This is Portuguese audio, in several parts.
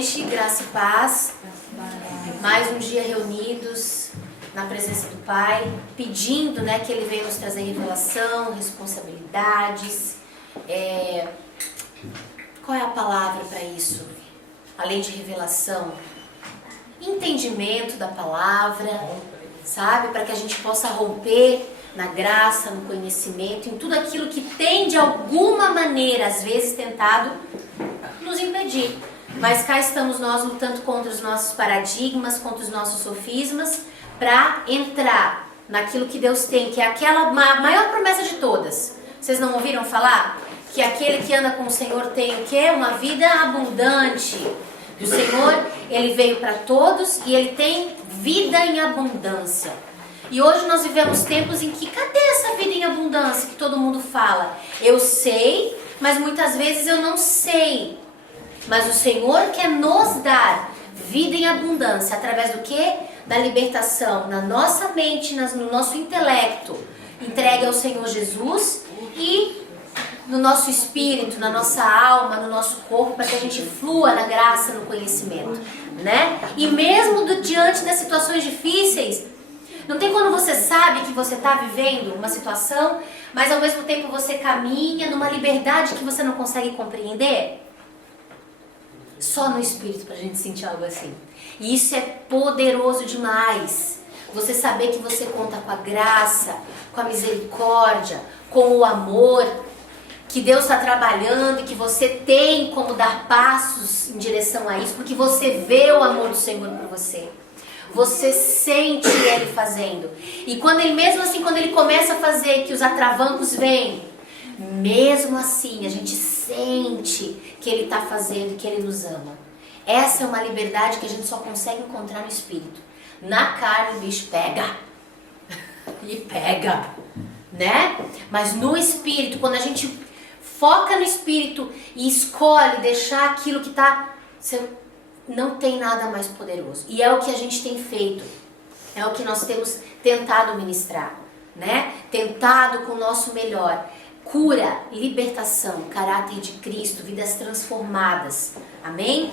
gente, graça e paz. Mais um dia reunidos na presença do Pai, pedindo, que Ele venha nos trazer revelação, responsabilidades. Qual é a palavra para isso? Além de revelação, entendimento da palavra, sabe? Para que a gente possa romper na graça, no conhecimento, em tudo aquilo que tem de alguma maneira, às vezes, tentado nos impedir. Mas cá estamos nós lutando contra os nossos paradigmas, contra os nossos sofismas, para entrar naquilo que Deus tem, que é aquela maior promessa de todas. Vocês não ouviram falar? Que aquele que anda com o Senhor tem o quê? Uma vida abundante. O Senhor, Ele veio para todos e Ele tem vida em abundância. E hoje nós vivemos tempos em que, cadê essa vida em abundância que todo mundo fala? Eu sei, mas muitas vezes eu não sei. Mas o Senhor quer nos dar vida em abundância. Através do quê? Da libertação na nossa mente, no nosso intelecto. Entregue ao Senhor Jesus e no nosso espírito, na nossa alma, no nosso corpo, para que a gente flua na graça, no conhecimento, E mesmo diante das situações difíceis, não tem quando você sabe que você está vivendo uma situação, mas ao mesmo tempo você caminha numa liberdade que você não consegue compreender? Só no Espírito para a gente sentir algo assim. E isso é poderoso demais. Você saber que você conta com a graça, com a misericórdia, com o amor, que Deus está trabalhando e que você tem como dar passos em direção a isso, porque você vê o amor do Senhor por você. Você sente Ele fazendo. E quando Ele, mesmo assim, quando Ele começa a fazer, que os atravancos vêm, mesmo assim, a gente sente que Ele está fazendo, que Ele nos ama. Essa é uma liberdade que a gente só consegue encontrar no Espírito. Na carne o bicho pega. E pega, Mas no Espírito, quando a gente foca no Espírito e escolhe deixar aquilo que está... Não tem nada mais poderoso. E é o que a gente tem feito. É o que nós temos tentado ministrar, Tentado com o nosso melhor. Cura, libertação, caráter de Cristo, vidas transformadas. Amém?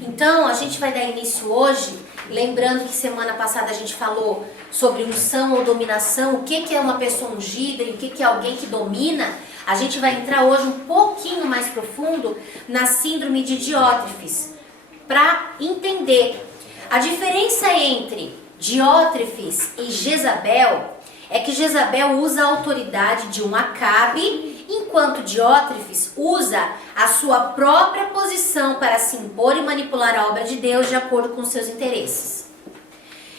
Então, a gente vai dar início hoje, lembrando que semana passada a gente falou sobre unção ou dominação, o que é uma pessoa ungida e o que é alguém que domina. A gente vai entrar hoje um pouquinho mais profundo na síndrome de Diótrefes, para entender a diferença entre Diótrefes e Jezabel. É que Jezabel usa a autoridade de um Acabe, enquanto Diótrefes usa a sua própria posição para se impor e manipular a obra de Deus de acordo com seus interesses.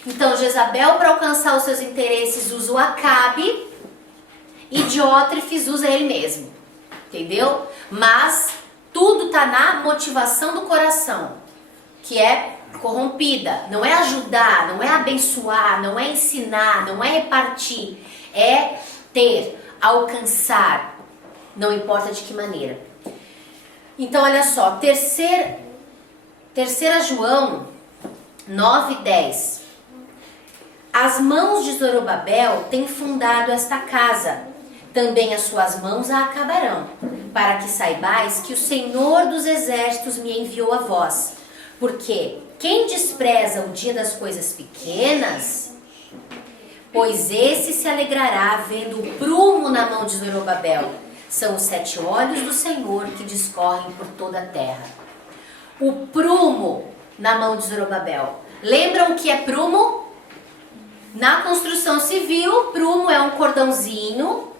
Então Jezabel, para alcançar os seus interesses, usa o Acabe, e Diótrefes usa ele mesmo, entendeu? Mas tudo está na motivação do coração, que é corrompida. Não é ajudar, não é abençoar, não é ensinar, não é repartir. É ter, alcançar, não importa de que maneira. Então olha só, terceira João 9:10. As mãos de Zorobabel têm fundado esta casa, também as suas mãos a acabarão, para que saibais que o Senhor dos exércitos me enviou a vós. Porque quem despreza o dia das coisas pequenas, pois esse se alegrará vendo o prumo na mão de Zorobabel. São os 7 olhos do Senhor que discorrem por toda a terra. O prumo na mão de Zorobabel. Lembram o que é prumo? Na construção civil, prumo é um cordãozinho,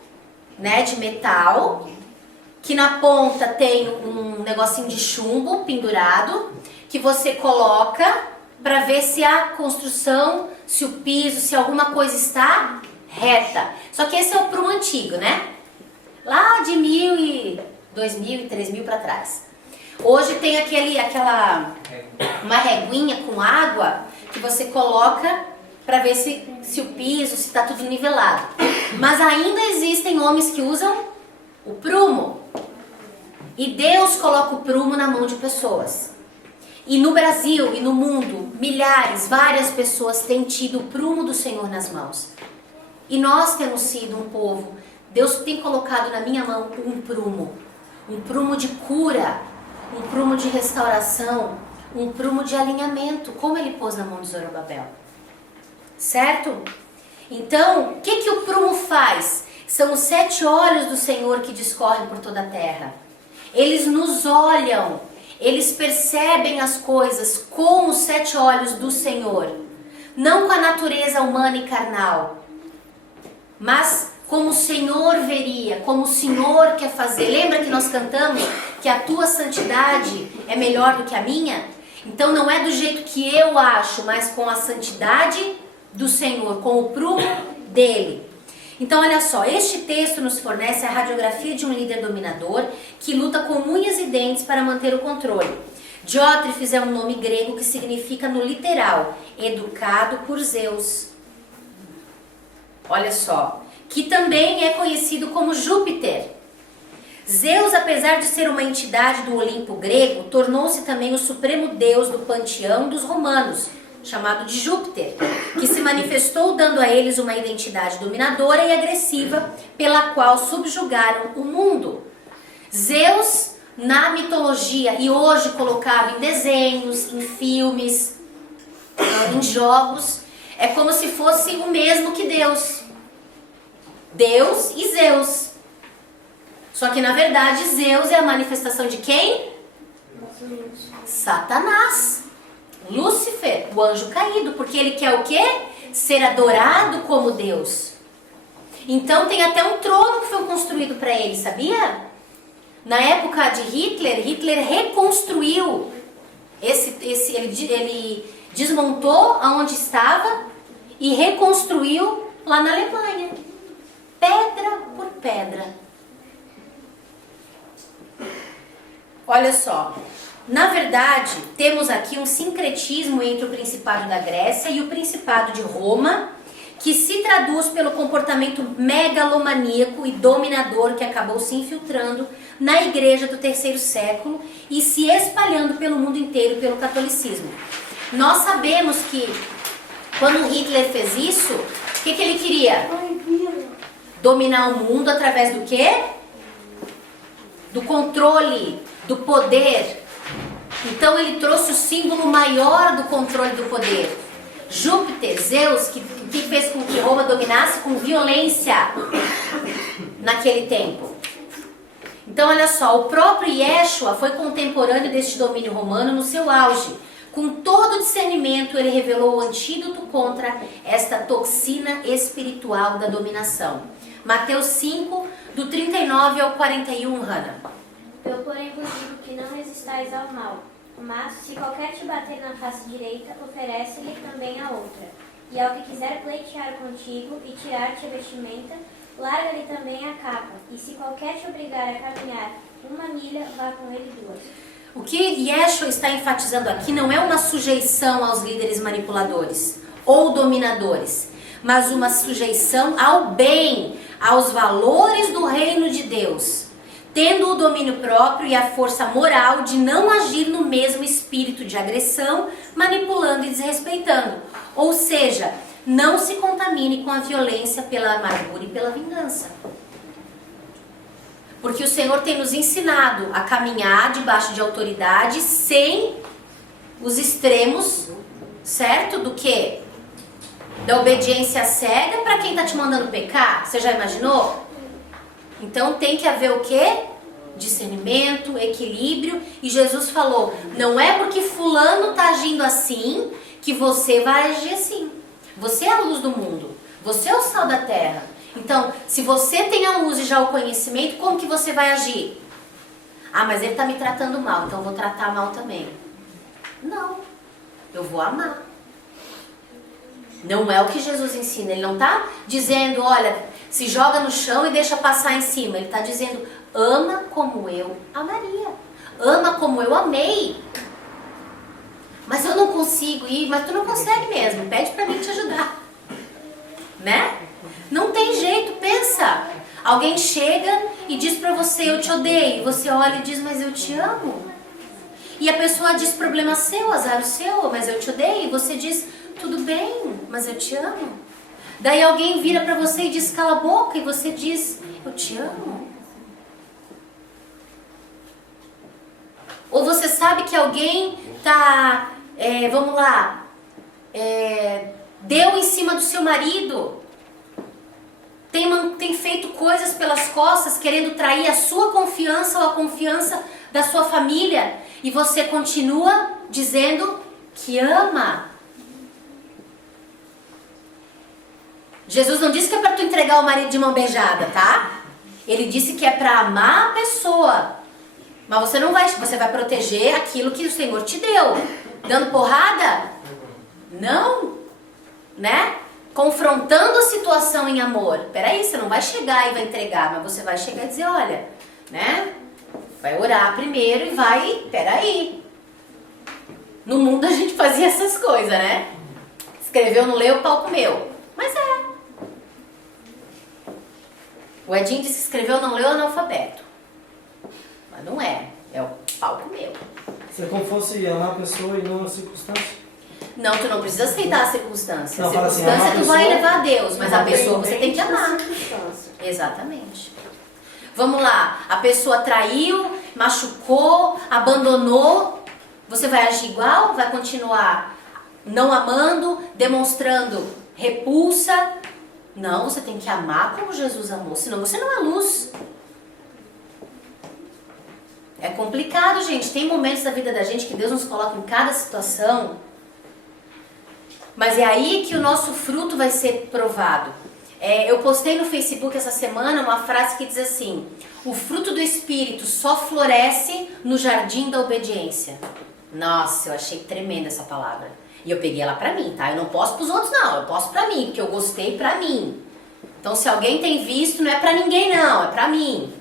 de metal, que na ponta tem um negocinho de chumbo pendurado, que você coloca para ver se a construção, se o piso, se alguma coisa está reta. Só que esse é o prumo antigo, Lá de 1000 e 2000 e 3000 para trás. Hoje tem uma reguinha com água que você coloca para ver se o piso, se está tudo nivelado. Mas ainda existem homens que usam o prumo. E Deus coloca o prumo na mão de pessoas. E no Brasil e no mundo, várias pessoas têm tido o prumo do Senhor nas mãos. E nós temos sido um povo. Deus tem colocado na minha mão um prumo de cura, um prumo de restauração, um prumo de alinhamento, como ele pôs na mão de Zorobabel. Certo? Então, o que o prumo faz? São os 7 olhos do Senhor que discorrem por toda a terra. Eles nos olham, eles percebem as coisas com os 7 olhos do Senhor. Não com a natureza humana e carnal, mas como o Senhor veria, como o Senhor quer fazer. Lembra que nós cantamos que a tua santidade é melhor do que a minha? Então não é do jeito que eu acho, mas com a santidade do Senhor, com o prumo dele. Então olha só, este texto nos fornece a radiografia de um líder dominador que luta com unhas e dentes para manter o controle. Diótrefes é um nome grego que significa no literal, educado por Zeus. Olha só, que também é conhecido como Júpiter. Zeus, apesar de ser uma entidade do Olimpo grego, tornou-se também o supremo deus do panteão dos romanos, chamado de Júpiter, que se manifestou dando a eles uma identidade dominadora e agressiva pela qual subjugaram o mundo. Zeus, na mitologia e hoje colocado em desenhos, em filmes, em jogos, é como se fosse o mesmo que Deus. Deus e Zeus. Só que na verdade Zeus é a manifestação de quem? Satanás. Lúcifer, o anjo caído, porque ele quer o quê? Ser adorado como Deus. Então tem até um trono que foi construído para ele, sabia? Na época de Hitler reconstruiu ele desmontou aonde estava e reconstruiu lá na Alemanha, pedra por pedra. Olha só, na verdade temos aqui um sincretismo entre o Principado da Grécia e o Principado de Roma, que se traduz pelo comportamento megalomaníaco e dominador que acabou se infiltrando na igreja do 3º século e se espalhando pelo mundo inteiro pelo catolicismo. Nós sabemos que quando Hitler fez isso, o que ele queria? Dominar o mundo através do quê? Do controle, do poder. Então ele trouxe o símbolo maior do controle do poder. Júpiter, Zeus, que fez com que Roma dominasse com violência naquele tempo. Então olha só, o próprio Yeshua foi contemporâneo deste domínio romano no seu auge. Com todo discernimento ele revelou o antídoto contra esta toxina espiritual da dominação. Mateus 5, do 39 ao 41, Hannah. Eu, porém, vos digo que não resistais ao mal, mas, se qualquer te bater na face direita, oferece-lhe também a outra. E ao que quiser pleitear contigo e tirar-te a vestimenta, larga-lhe também a capa. E se qualquer te obrigar a caminhar 1 milha, vá com ele 2. O que Yeshua está enfatizando aqui não é uma sujeição aos líderes manipuladores ou dominadores, mas uma sujeição ao bem, aos valores do reino de Deus, tendo o domínio próprio e a força moral de não agir no mesmo espírito de agressão, manipulando e desrespeitando. Ou seja, não se contamine com a violência pela amargura e pela vingança. Porque o Senhor tem nos ensinado a caminhar debaixo de autoridade sem os extremos, certo? Do que? Da obediência cega para quem está te mandando pecar. Você já imaginou? Então tem que haver o quê? Discernimento, equilíbrio. E Jesus falou, não é porque fulano está agindo assim que você vai agir assim. Você é a luz do mundo. Você é o sal da terra. Então, se você tem a luz e já o conhecimento, como que você vai agir? Ah, mas ele está me tratando mal, então eu vou tratar mal também. Não, eu vou amar. Não é o que Jesus ensina. Ele não está dizendo, olha, se joga no chão e deixa passar em cima. Ele está dizendo, ama como eu amaria. Ama como eu amei. Mas eu não consigo ir. Mas tu não consegue mesmo. Pede para mim te ajudar. Né? Não tem jeito, pensa. Alguém chega e diz pra você, eu te odeio. Você olha e diz, mas eu te amo. E a pessoa diz, problema seu, azar seu, mas eu te odeio. E você diz, tudo bem, mas eu te amo. Daí alguém vira pra você e diz, cala a boca. E você diz, eu te amo. Ou você sabe que alguém tá, vamos lá, deu em cima do seu marido, tem feito coisas pelas costas querendo trair a sua confiança ou a confiança da sua família, e você continua dizendo que ama. Jesus não disse que é para tu entregar o marido de mão beijada, tá? Ele disse que é para amar a pessoa. Mas você vai proteger aquilo que o Senhor te deu. Dando porrada? Não. Né? Confrontando a situação em amor. Peraí, você não vai chegar e vai entregar, mas você vai chegar e dizer, olha, né? Vai orar primeiro e vai, peraí. No mundo a gente fazia essas coisas, né? Escreveu, não leu, o pau comeu. Mas o Edinho disse que escreveu, não leu, analfabeto. Mas não é o pau comeu. É como fosse amar a pessoa e não a circunstância? Não, tu não precisa aceitar a circunstância. Não, a circunstância assim, tu vai levar a Deus, mas a pessoa você tem que amar. Circunstância. Exatamente. Vamos lá, a pessoa traiu, machucou, abandonou. Você vai agir igual? Vai continuar não amando, demonstrando repulsa? Não, você tem que amar como Jesus amou, senão você não é luz. É complicado, gente. Tem momentos da vida da gente que Deus nos coloca em cada situação, mas é aí que o nosso fruto vai ser provado. Eu postei no Facebook essa semana uma frase que diz assim: o fruto do Espírito só floresce no jardim da obediência. Nossa, eu achei tremenda essa palavra. E eu peguei ela pra mim, tá? Eu não posso pros outros, não. Eu posso pra mim, porque eu gostei pra mim. Então, se alguém tem visto, não é pra ninguém, não. É pra mim.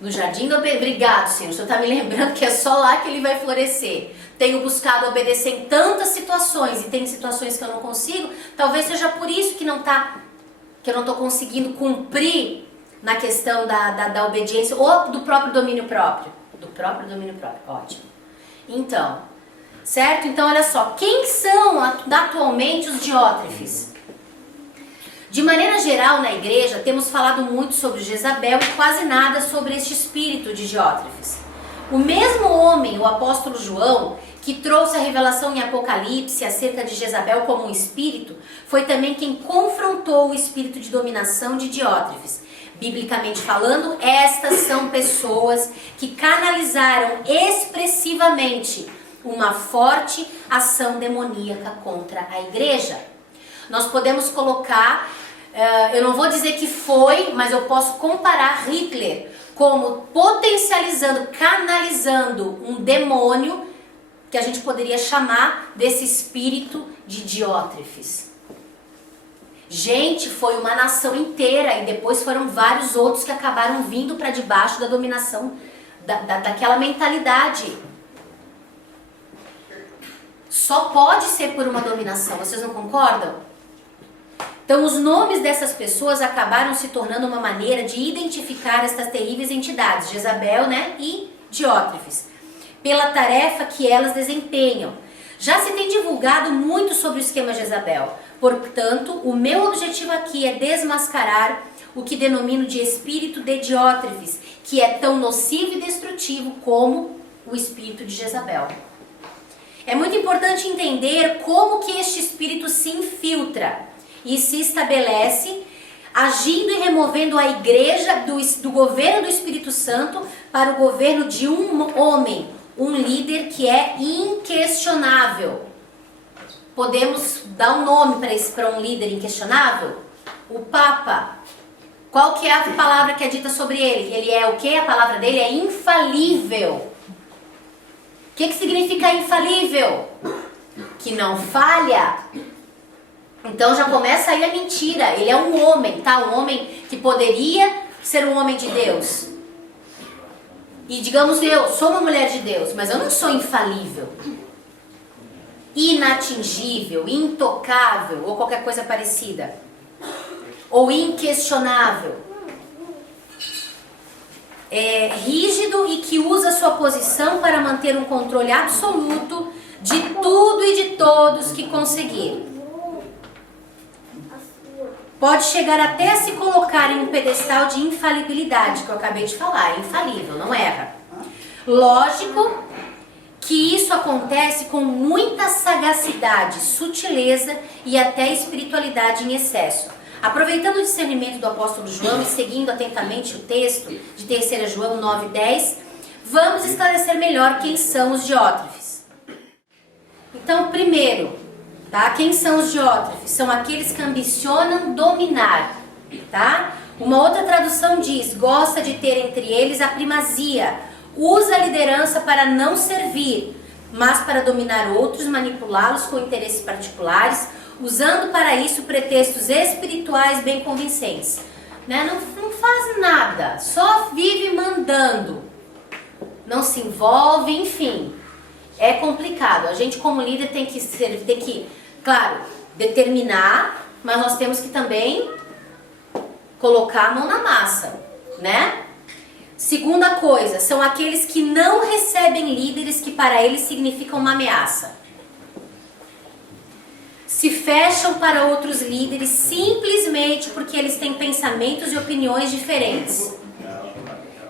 No jardim da obediência. Obrigado, Senhor. O Senhor tá me lembrando que é só lá que ele vai florescer. Tenho buscado obedecer em tantas situações, e tem situações que eu não consigo. Talvez seja por isso que eu não tô conseguindo cumprir na questão da obediência ou do próprio domínio próprio. Do próprio domínio próprio. Ótimo. Então, certo? Então, olha só. Quem são atualmente os diótrefes? De maneira geral, na igreja, temos falado muito sobre Jezabel e quase nada sobre este espírito de diótrefes. O mesmo homem, o apóstolo João, que trouxe a revelação em Apocalipse acerca de Jezabel como um espírito, foi também quem confrontou o espírito de dominação de Diótrefes. Biblicamente falando, estas são pessoas que canalizaram expressivamente uma forte ação demoníaca contra a igreja. Nós podemos colocar, eu não vou dizer que foi, mas eu posso comparar Hitler como potencializando, canalizando um demônio que a gente poderia chamar desse espírito de Diótrefes. Gente, foi uma nação inteira e depois foram vários outros que acabaram vindo para debaixo da dominação daquela mentalidade. Só pode ser por uma dominação, vocês não concordam? Então os nomes dessas pessoas acabaram se tornando uma maneira de identificar estas terríveis entidades, Jezabel, né, e Diótrefes, pela tarefa que elas desempenham. Já se tem divulgado muito sobre o esquema Jezabel, portanto, o meu objetivo aqui é desmascarar o que denomino de espírito de Diótrefes, que é tão nocivo e destrutivo como o espírito de Jezabel. É muito importante entender como que este espírito se infiltra e se estabelece, agindo e removendo a igreja do governo do Espírito Santo para o governo de um homem, um líder que é inquestionável. Podemos dar um nome para um líder inquestionável? O Papa. Qual que é a palavra que é dita sobre ele? Ele é o quê? A palavra dele é infalível. O que significa infalível? Que não falha. Então já começa aí a mentira. Ele é um homem, tá? Um homem que poderia ser um homem de Deus. E digamos, eu sou uma mulher de Deus, mas eu não sou infalível, inatingível, intocável ou qualquer coisa parecida. Ou inquestionável. Rígido e que usa sua posição para manter um controle absoluto de tudo e de todos que conseguir. Pode chegar até a se colocar em um pedestal de infalibilidade, que eu acabei de falar, é infalível, não erra. Lógico que isso acontece com muita sagacidade, sutileza e até espiritualidade em excesso. Aproveitando o discernimento do apóstolo João e seguindo atentamente o texto de 3 João 9:10, vamos esclarecer melhor quem são os diótrefes. Então, primeiro, tá? Quem são os diótrefes? São aqueles que ambicionam dominar, tá? Uma outra tradução diz: gosta de ter entre eles a primazia, usa a liderança para não servir, mas para dominar outros, manipulá-los com interesses particulares, usando para isso pretextos espirituais bem convincentes. Né? Não faz nada, só vive mandando, não se envolve, enfim. É complicado. A gente como líder tem que, claro, determinar, mas nós temos que também colocar a mão na massa, né? Segunda coisa, são aqueles que não recebem líderes que para eles significam uma ameaça. Se fecham para outros líderes simplesmente porque eles têm pensamentos e opiniões diferentes.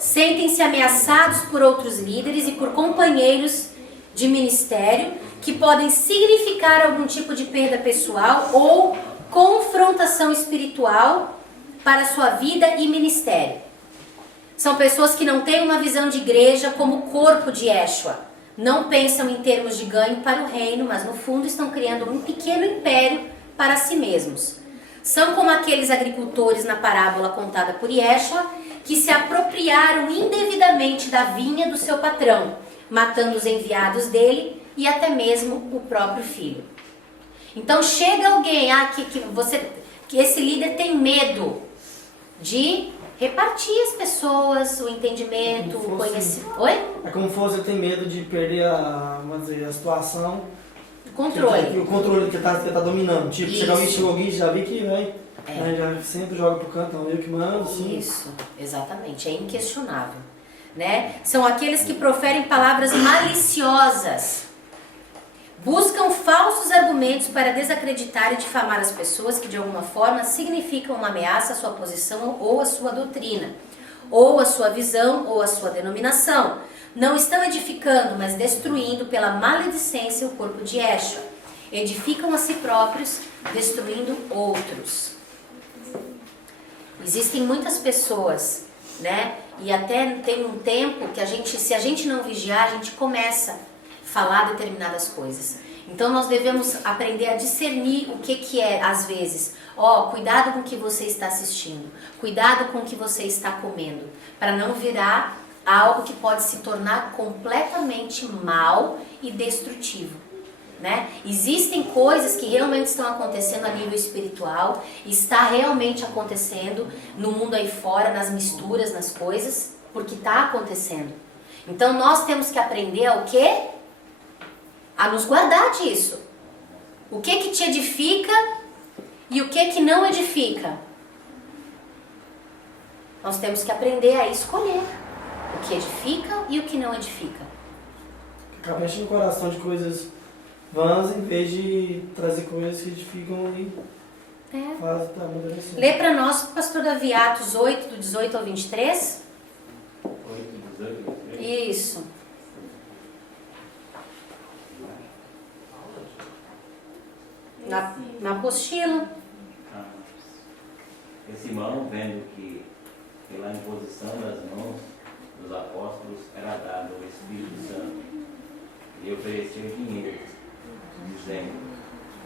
Sentem-se ameaçados por outros líderes e por companheiros de ministério que podem significar algum tipo de perda pessoal ou confrontação espiritual para sua vida e ministério. São pessoas que não têm uma visão de igreja como corpo de Yeshua. Não pensam em termos de ganho para o reino, mas no fundo estão criando um pequeno império para si mesmos. São como aqueles agricultores na parábola contada por Yeshua, que se apropriaram indevidamente da vinha do seu patrão, matando os enviados dele e até mesmo o próprio filho. Então chega alguém que esse líder tem medo de repartir as pessoas, o entendimento, o conhecimento. Oi? É como se você tem medo de perder a situação. O controle. O controle que tá dominando. Tipo, chegou alguém, já vi que vai. Né, já sempre joga pro canto, não eu que mando. Sim. Isso, exatamente, é inquestionável. Né? São aqueles que proferem palavras maliciosas. Buscam falsos argumentos para desacreditar e difamar as pessoas que de alguma forma significam uma ameaça à sua posição ou à sua doutrina, ou à sua visão ou à sua denominação. Não estão edificando, mas destruindo pela maledicência o corpo de Yeshua. Edificam a si próprios, destruindo outros. Existem muitas pessoas, né? E até tem um tempo que se a gente não vigiar, a gente começa a falar determinadas coisas. Então nós devemos aprender a discernir o que é, às vezes. Cuidado com o que você está assistindo. Cuidado com o que você está comendo. Para não virar algo que pode se tornar completamente mal e destrutivo. Né? Existem coisas que realmente estão acontecendo a nível espiritual, está realmente acontecendo no mundo aí fora, nas misturas, nas coisas, porque está acontecendo. Então nós temos que aprender o quê? A nos guardar disso. O que te edifica e o que não edifica. Nós temos que aprender a escolher o que edifica e o que não edifica. Acaba enchendo o coração de coisas vãs em vez de trazer coisas que edificam e fazem a mudança. Lê para nós, pastor Davi, Atos 8, do 18 ao 23. 8, 18, 23. Isso. Na apostila. E Simão, vendo que pela imposição das mãos dos apóstolos era dado o Espírito Santo, e ofereceu dinheiro, dizendo: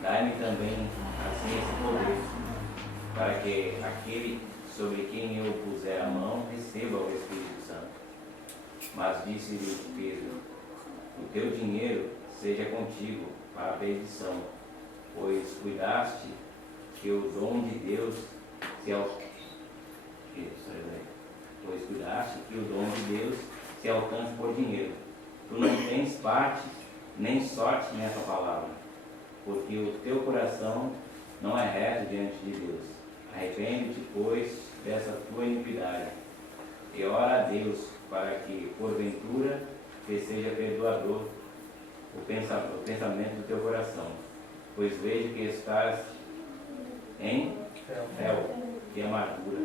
dai-me também assim esse poder, para que aquele sobre quem eu puser a mão receba o Espírito Santo. Mas disse-lhe Pedro: o teu dinheiro seja contigo para a perdição, pois cuidaste que o dom de Deus se alcance por dinheiro. Tu não tens parte nem sorte nessa palavra, porque o teu coração não é reto diante de Deus. Arrepende-te, pois, dessa tua iniquidade, e ora a Deus para que, porventura, te seja perdoador o pensamento do teu coração, pois vejo que estás em fel de amargura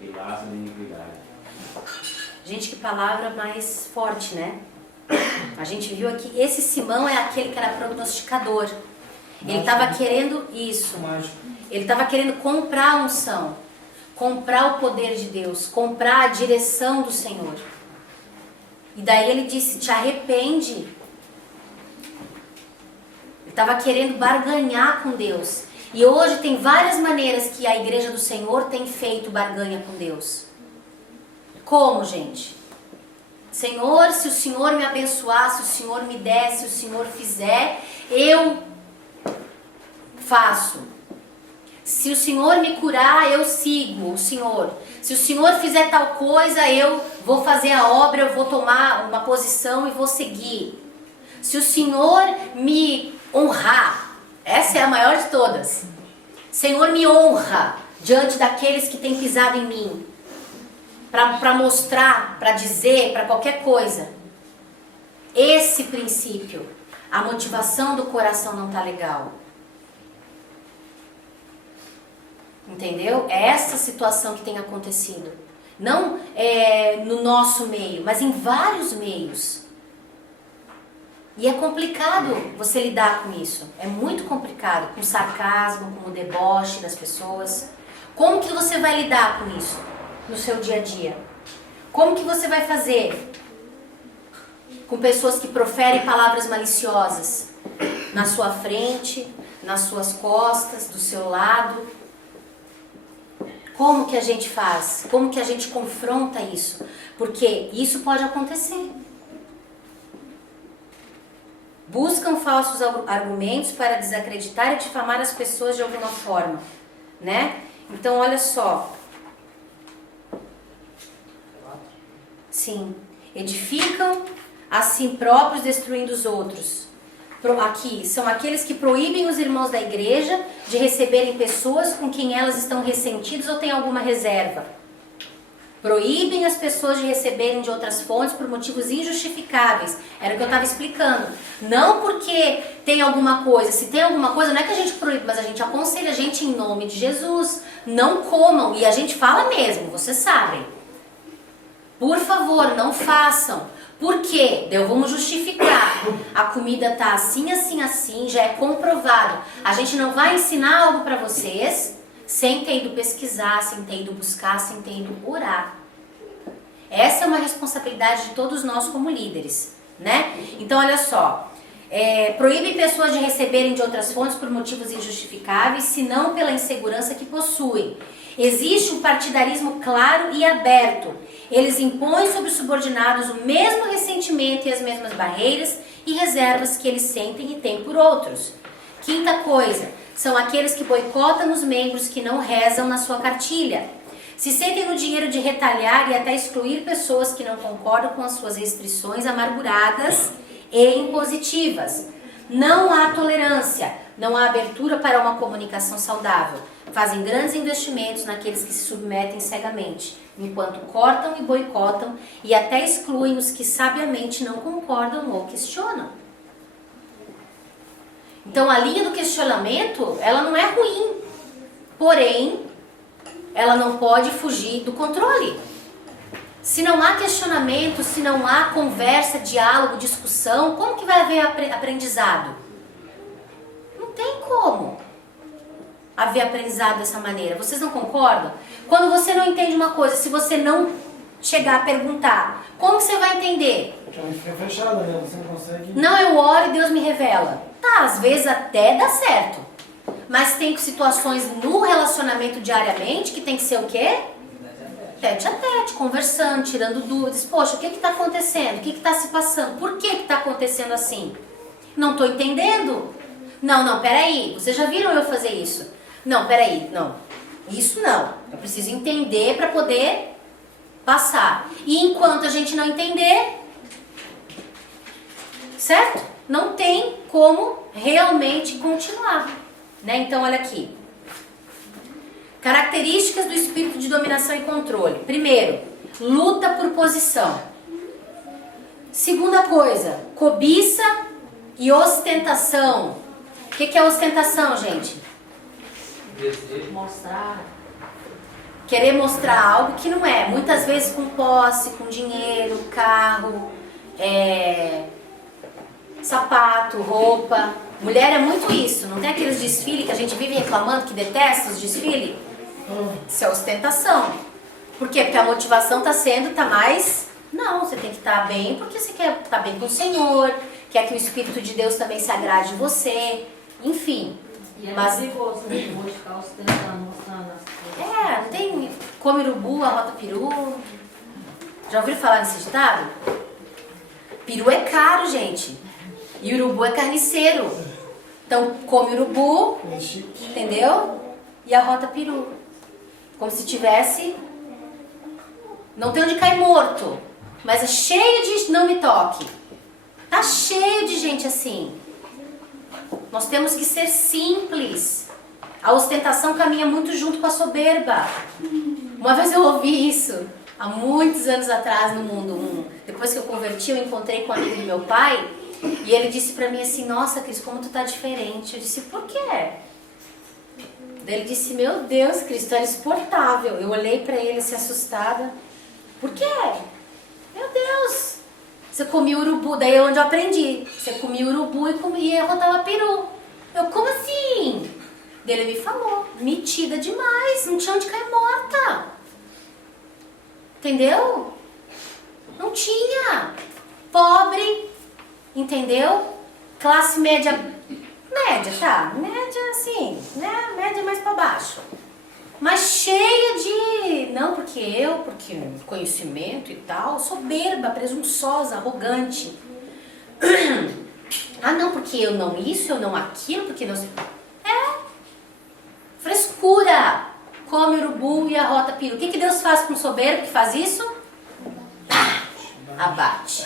e laço de iniquidade. Gente, que palavra mais forte, né? A gente viu aqui, esse Simão é aquele que era prognosticador. Ele estava querendo isso. Ele estava querendo comprar a unção, comprar o poder de Deus, comprar a direção do Senhor. E daí ele disse, te arrepende. Ele estava querendo barganhar com Deus. E hoje tem várias maneiras que a igreja do Senhor tem feito barganha com Deus. Como, gente? Senhor, se o Senhor me abençoar, se o Senhor me der, se o Senhor fizer, eu faço. Se o Senhor me curar, eu sigo o Senhor. Se o Senhor fizer tal coisa, eu vou fazer a obra, eu vou tomar uma posição e vou seguir. Se o Senhor me honrar, essa é a maior de todas. Senhor, me honra diante daqueles que têm pisado em mim. Para mostrar, para dizer, para qualquer coisa. Esse princípio, a motivação do coração não está legal. Entendeu? É essa situação que tem acontecido. Não no nosso meio, mas em vários meios. E é complicado você lidar com isso. É muito complicado, com o sarcasmo, com o deboche das pessoas. Como que você vai lidar com isso no seu dia a dia? Como que você vai fazer com pessoas que proferem palavras maliciosas na sua frente, nas suas costas, do seu lado? Como que a gente faz? Como que a gente confronta isso? Porque isso pode acontecer. Buscam falsos argumentos para desacreditar e difamar as pessoas de alguma forma, né? Então, olha só. Sim. Edificam a si próprios, destruindo os outros. Aqui, são aqueles que proíbem os irmãos da igreja de receberem pessoas com quem elas estão ressentidos ou têm alguma reserva. Proíbem as pessoas de receberem de outras fontes por motivos injustificáveis. Era o que eu estava explicando. Não porque tem alguma coisa. Se tem alguma coisa, não é que a gente proíbe, mas a gente aconselha a gente em nome de Jesus. Não comam. E a gente fala mesmo, vocês sabem. Por favor, não façam. Por quê? Vamos justificar. A comida tá assim, assim, assim, já é comprovado. A gente não vai ensinar algo para vocês sem ter ido pesquisar, sem ter ido buscar, sem ter ido orar. Essa é uma responsabilidade de todos nós como líderes, né? Então, olha só. Proíbe pessoas de receberem de outras fontes por motivos injustificáveis, senão pela insegurança que possuem. Existe um partidarismo claro e aberto. Eles impõem sobre os subordinados o mesmo ressentimento e as mesmas barreiras e reservas que eles sentem e têm por outros. Quinta coisa, são aqueles que boicotam os membros que não rezam na sua cartilha. Se sentem no direito de retalhar e até excluir pessoas que não concordam com as suas restrições amarguradas e impositivas. Não há tolerância, não há abertura para uma comunicação saudável. Fazem grandes investimentos naqueles que se submetem cegamente, enquanto cortam e boicotam e até excluem os que sabiamente não concordam ou questionam. Então a linha do questionamento, ela não é ruim, porém, ela não pode fugir do controle. Se não há questionamento, se não há conversa, diálogo, discussão, como que vai haver aprendizado? Não tem como haver aprendizado dessa maneira. Vocês não concordam? Quando você não entende uma coisa, se você não chegar a perguntar, como que você vai entender? Já fica fechada, né? Você não consegue... Não, eu oro e Deus me revela. Tá, às vezes até dá certo. Mas tem situações no relacionamento diariamente que tem que ser o quê? Tete a tete, conversando, tirando dúvidas. Poxa, o que está acontecendo? O que está se passando? Por que está acontecendo assim? Não estou entendendo. Não, peraí. Vocês já viram eu fazer isso? Não, peraí, não. Isso não. Eu preciso entender para poder passar. E enquanto a gente não entender, certo? Não tem como realmente continuar. Né? Então, olha aqui. Características do espírito de dominação e controle. Primeiro, luta por posição. Segunda coisa, cobiça e ostentação. O que é ostentação, gente? Mostrar. Querer mostrar algo que não é. Muitas vezes com posse, com dinheiro, carro, Sapato, roupa. Mulher é muito isso. Não tem aqueles desfiles que a gente vive reclamando, que detesta os desfiles? Isso é ostentação. Por quê? Porque a motivação tá mais... Não, você tem que estar bem porque você quer estar bem com o Senhor, quer que o Espírito de Deus também se agrade de você, enfim. E é perigoso, né? Vou ficar ostentando, mostrando as coisas. Não tem come urubu, arrota peru. Já ouviram falar nesse ditado? Peru é caro, gente. E urubu é carniceiro. Então, come urubu, entendeu? E arrota peru. Como se tivesse... Não tem onde cair morto. Mas é cheio de não me toque. Tá cheio de gente assim. Nós temos que ser simples. A ostentação caminha muito junto com a soberba. Uma vez eu ouvi isso, há muitos anos atrás no mundo. Depois que eu converti, eu encontrei com um amigo do meu pai. E ele disse pra mim assim, nossa, Cris, como tu tá diferente. Eu disse, por quê? Daí ele disse, meu Deus, Cris, tu era exportável. Eu olhei pra ele assim, assustada. Por quê? Meu Deus. Você comia urubu, daí é onde eu aprendi. Você comia urubu e arrotava peru. Eu, como assim? Daí ele me falou, metida demais, não tinha onde cair morta. Entendeu? Não tinha. Pobre, entendeu? Classe média, tá? Média assim, né? Média mais pra baixo. Mas cheia de... Não, porque conhecimento e tal, soberba, presunçosa, arrogante. Ah, não, porque eu não isso, eu não aquilo, porque não... Frescura! Come urubu e arrota peru. O que Deus faz com o soberbo que faz isso? Abate.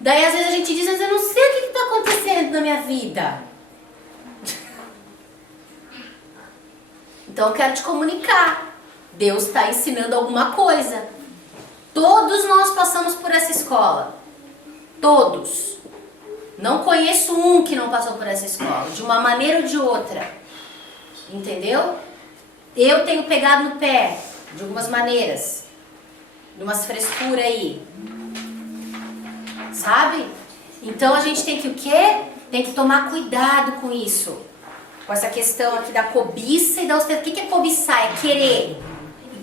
Daí às vezes a gente diz, mas eu não sei o que está acontecendo na minha vida. Então eu quero te comunicar. Deus está ensinando alguma coisa. Todos nós passamos por essa escola. Todos. Não conheço um que não passou por essa escola. De uma maneira ou de outra. Entendeu? Eu tenho pegado no pé. De algumas maneiras. De umas frescuras aí. Sabe? Então a gente tem que o quê? Tem que tomar cuidado com isso. Com essa questão aqui da cobiça e da ostentação. O que é cobiçar? É querer.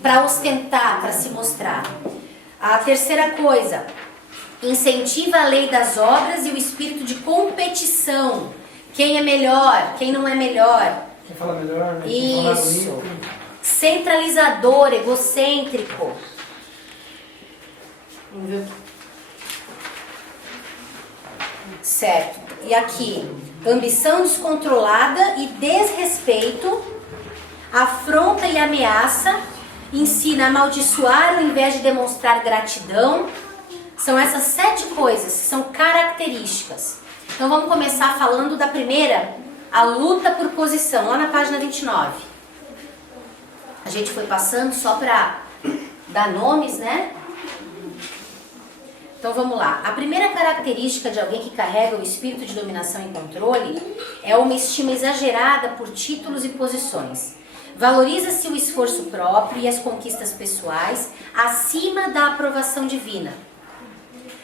Para ostentar, para se mostrar. A terceira coisa. Incentiva a lei das obras e o espírito de competição. Quem é melhor, quem não é melhor. Quem fala melhor, né? Isso. Centralizador, egocêntrico. Vamos ver. Certo. E aqui, ambição descontrolada e desrespeito, afronta e ameaça, ensina a amaldiçoar ao invés de demonstrar gratidão. São essas 7 coisas que são características. Então vamos começar falando da primeira, a luta por posição, lá na página 29. A gente foi passando só para dar nomes, né? Então vamos lá. A primeira característica de alguém que carrega o espírito de dominação e controle é uma estima exagerada por títulos e posições. Valoriza-se o esforço próprio e as conquistas pessoais acima da aprovação divina.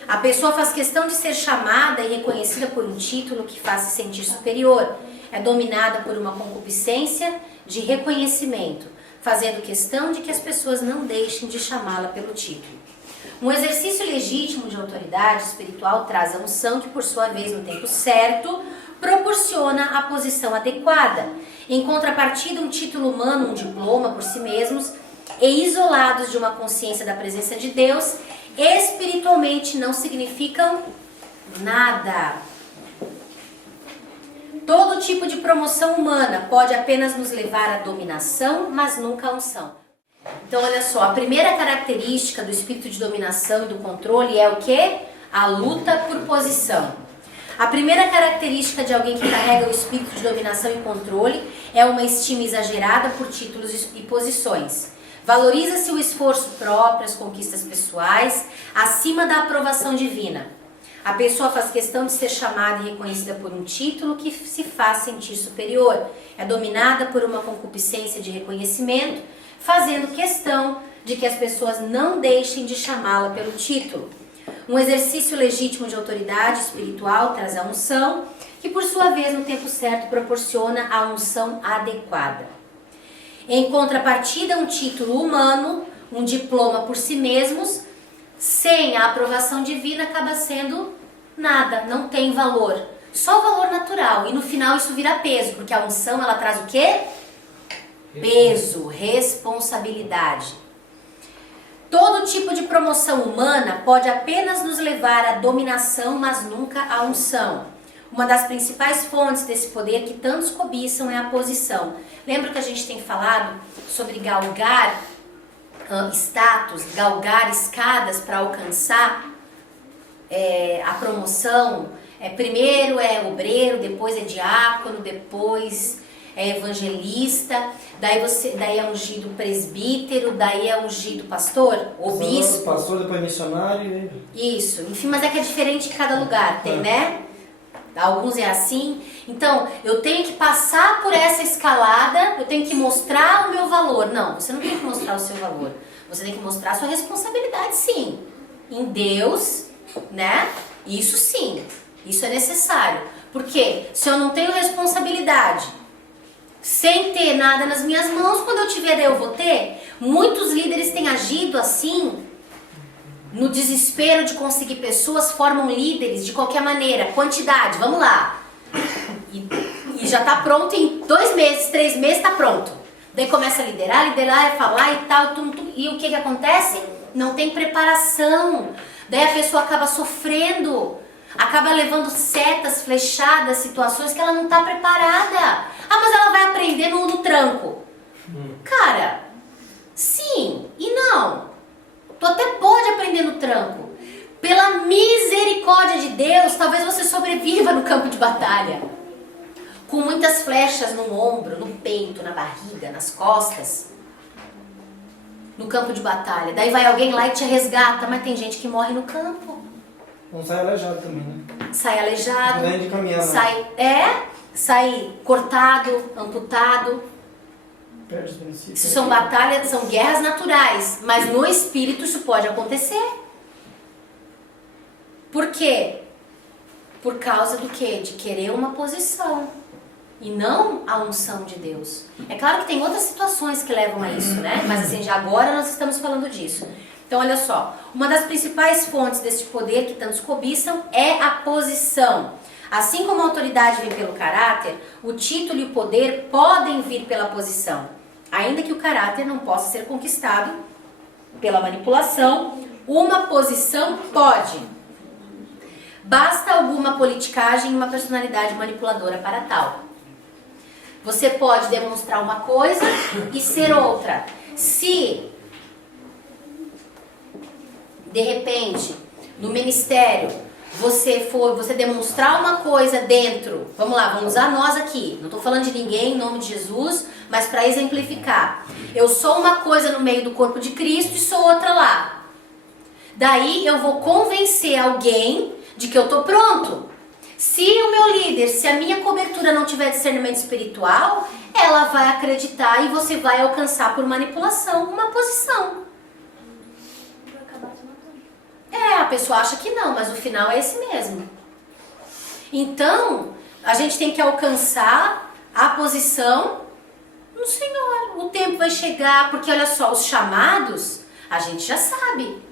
A pessoa faz questão de ser chamada e reconhecida por um título que faz se sentir superior. É dominada por uma concupiscência de reconhecimento, fazendo questão de que as pessoas não deixem de chamá-la pelo título. Um exercício legítimo de autoridade espiritual traz a unção que, por sua vez, no tempo certo, proporciona a posição adequada. Em contrapartida, um título humano, um diploma por si mesmos, e isolados de uma consciência da presença de Deus, espiritualmente não significam nada. Todo tipo de promoção humana pode apenas nos levar à dominação, mas nunca à unção. Então, olha só, a primeira característica do espírito de dominação e do controle é o quê? A luta por posição. A primeira característica de alguém que carrega o espírito de dominação e controle é uma estima exagerada por títulos e posições. Valoriza-se o esforço próprio, as conquistas pessoais, acima da aprovação divina. A pessoa faz questão de ser chamada e reconhecida por um título que se faz sentir superior. É dominada por uma concupiscência de reconhecimento, fazendo questão de que as pessoas não deixem de chamá-la pelo título. Um exercício legítimo de autoridade espiritual traz a unção, que por sua vez, no tempo certo, proporciona a unção adequada. Em contrapartida, um título humano, um diploma por si mesmos, sem a aprovação divina, acaba sendo nada, não tem valor. Só valor natural. E no final isso vira peso, porque a unção, ela traz o quê? Peso, responsabilidade. Todo tipo de promoção humana pode apenas nos levar à dominação, mas nunca à unção. Uma das principais fontes desse poder que tantos cobiçam é a posição. Lembra que a gente tem falado sobre galgar status, galgar escadas para alcançar a promoção? Primeiro é obreiro, depois é diácono, depois é evangelista, daí é ungido presbítero, daí é ungido pastor ou bispo. Pastor, depois missionário. Isso, enfim, mas é que é diferente em cada lugar, tem, né? Alguns é assim. Então, eu tenho que passar por essa escalada, eu tenho que mostrar o meu valor. Não, você não tem que mostrar o seu valor. Você tem que mostrar a sua responsabilidade, sim. Em Deus, né? Isso sim, isso é necessário. Porque se eu não tenho responsabilidade, sem ter nada nas minhas mãos, quando eu tiver, eu vou ter. Muitos líderes têm agido assim, no desespero de conseguir pessoas, formam líderes de qualquer maneira, quantidade, vamos lá. E já tá pronto em 2 meses, 3 meses, tá pronto. Daí começa a liderar, falar e tal, e o que acontece? Não tem preparação. Daí a pessoa acaba sofrendo, acaba levando setas, flechadas, situações que ela não tá preparada. Ah, mas ela vai aprender no tranco. Cara, sim e não. Tu até pode aprender no tranco. Pela misericórdia de Deus, talvez você sobreviva no campo de batalha. Com muitas flechas no ombro, no peito, na barriga, nas costas. No campo de batalha. Daí vai alguém lá e te resgata, mas tem gente que morre no campo. Não sai aleijado também, né? Sai aleijado. Não de caminhar, sai cortado, amputado. Isso são batalhas, são guerras naturais, mas no espírito isso pode acontecer. Por quê? Por causa do quê? De querer uma posição e não a unção de Deus. É claro que tem outras situações que levam a isso, né? Mas assim, já agora nós estamos falando disso. Então olha só, uma das principais fontes deste poder que tantos cobiçam é a posição. Assim como a autoridade vem pelo caráter, o título e o poder podem vir pela posição. Ainda que o caráter não possa ser conquistado pela manipulação, uma posição pode. Basta alguma politicagem e uma personalidade manipuladora para tal. Você pode demonstrar uma coisa e ser outra. Se, de repente, no ministério, você demonstrar uma coisa dentro, vamos lá, vamos usar nós aqui, não estou falando de ninguém em nome de Jesus, mas para exemplificar, eu sou uma coisa no meio do corpo de Cristo e sou outra lá. Daí eu vou convencer alguém de que eu estou pronto. Se o meu líder, se a minha cobertura não tiver discernimento espiritual, ela vai acreditar e você vai alcançar por manipulação uma posição. A pessoa acha que não, mas o final é esse mesmo. Então, a gente tem que alcançar a posição no Senhor. O tempo vai chegar, porque olha só, os chamados, a gente já sabe.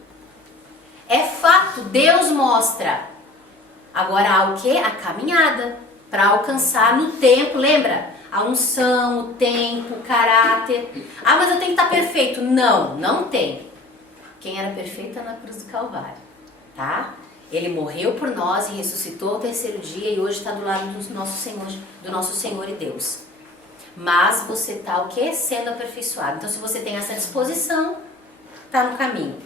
É fato, Deus mostra. Agora há o quê? A caminhada para alcançar no tempo, lembra? A unção, o tempo, o caráter. Ah, mas eu tenho que estar perfeito. Não, não tem. Quem era perfeito na cruz do Calvário, tá? Ele morreu por nós e ressuscitou ao 3º dia e hoje está do lado do nosso Senhor e Deus. Mas você está o quê? Sendo aperfeiçoado. Então, se você tem essa disposição, está no caminho.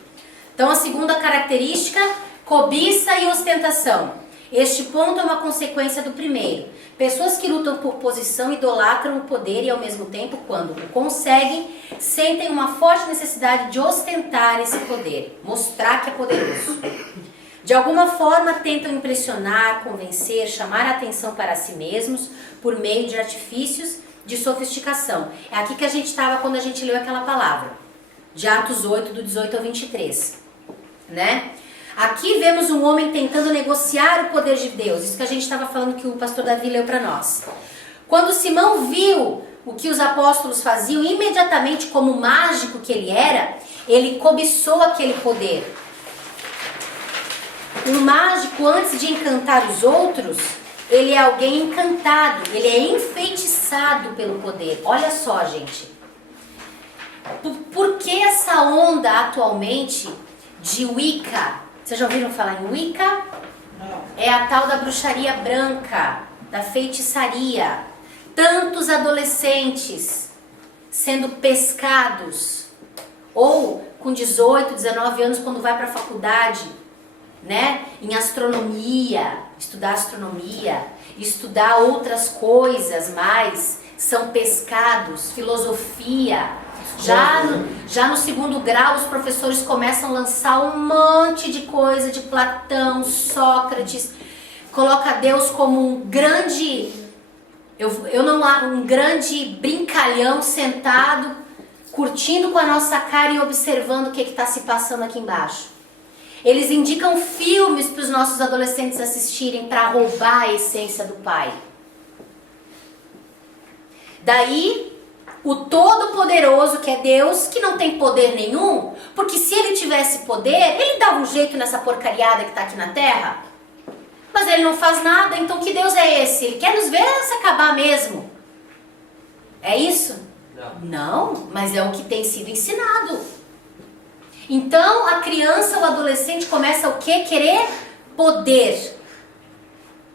Então, a segunda característica, cobiça e ostentação. Este ponto é uma consequência do primeiro. Pessoas que lutam por posição idolatram o poder e, ao mesmo tempo, quando o conseguem, sentem uma forte necessidade de ostentar esse poder, mostrar que é poderoso. De alguma forma, tentam impressionar, convencer, chamar a atenção para si mesmos por meio de artifícios de sofisticação. É aqui que a gente estava quando a gente leu aquela palavra, de Atos 8, do 18 ao 23, né? Aqui vemos um homem tentando negociar o poder de Deus. Isso que a gente estava falando que o pastor Davi leu para nós. Quando Simão viu o que os apóstolos faziam, imediatamente, como mágico que ele era, ele cobiçou aquele poder. Um mágico, antes de encantar os outros, ele é alguém encantado, ele é enfeitiçado pelo poder. Olha só, gente. Por que essa onda atualmente de Wicca? Vocês já ouviram falar em Wicca? É a tal da bruxaria branca, da feitiçaria. Tantos adolescentes sendo pescados, ou com 18, 19 anos, quando vai para a faculdade, né? Em astronomia, estudar outras coisas mais, são pescados, filosofia. Já no segundo grau, os professores começam a lançar um monte de coisa de Platão, Sócrates, coloca Deus como um grande, um grande brincalhão sentado, curtindo com a nossa cara e observando o que está se passando aqui embaixo. Eles indicam filmes para os nossos adolescentes assistirem para roubar a essência do Pai. Daí, o Todo-Poderoso, que é Deus, que não tem poder nenhum, porque se ele tivesse poder, ele dava um jeito nessa porcariada que está aqui na Terra. Mas ele não faz nada, então que Deus é esse? Ele quer nos ver se acabar mesmo. É isso? Não, mas é o que tem sido ensinado. Então a criança, o adolescente começa o quê? Querer poder.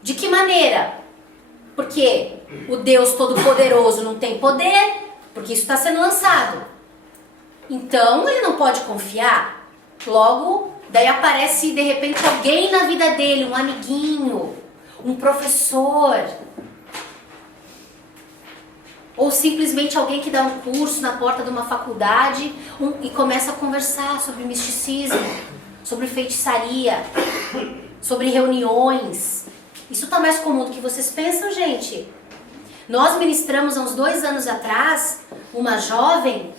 De que maneira? Porque o Deus Todo-Poderoso não tem poder, porque isso está sendo lançado. Então ele não pode confiar. Logo, daí aparece de repente alguém na vida dele, um amiguinho, um professor, ou simplesmente alguém que dá um curso na porta de uma faculdade e começa a conversar sobre misticismo, sobre feitiçaria, sobre reuniões. Isso está mais comum do que vocês pensam, gente. Nós ministramos há uns 2 anos atrás uma jovem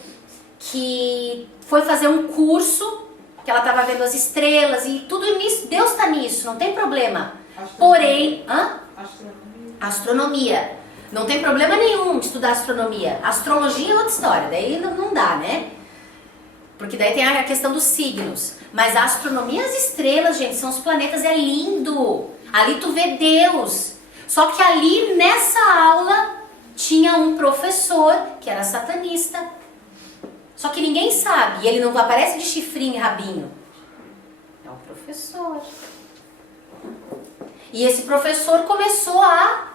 que foi fazer um curso, que ela estava vendo as estrelas e tudo nisso. Deus está nisso, não tem problema. Porém, astronomia. Não tem problema nenhum de estudar astronomia. Astrologia é outra história, daí não dá, né? Porque daí tem a questão dos signos. Mas a astronomia, as estrelas, gente, são os planetas, é lindo. Ali tu vê Deus. Só que ali, nessa aula, tinha um professor que era satanista. Só que ninguém sabe. E ele não aparece de chifrinho e rabinho. É um professor. E esse professor começou a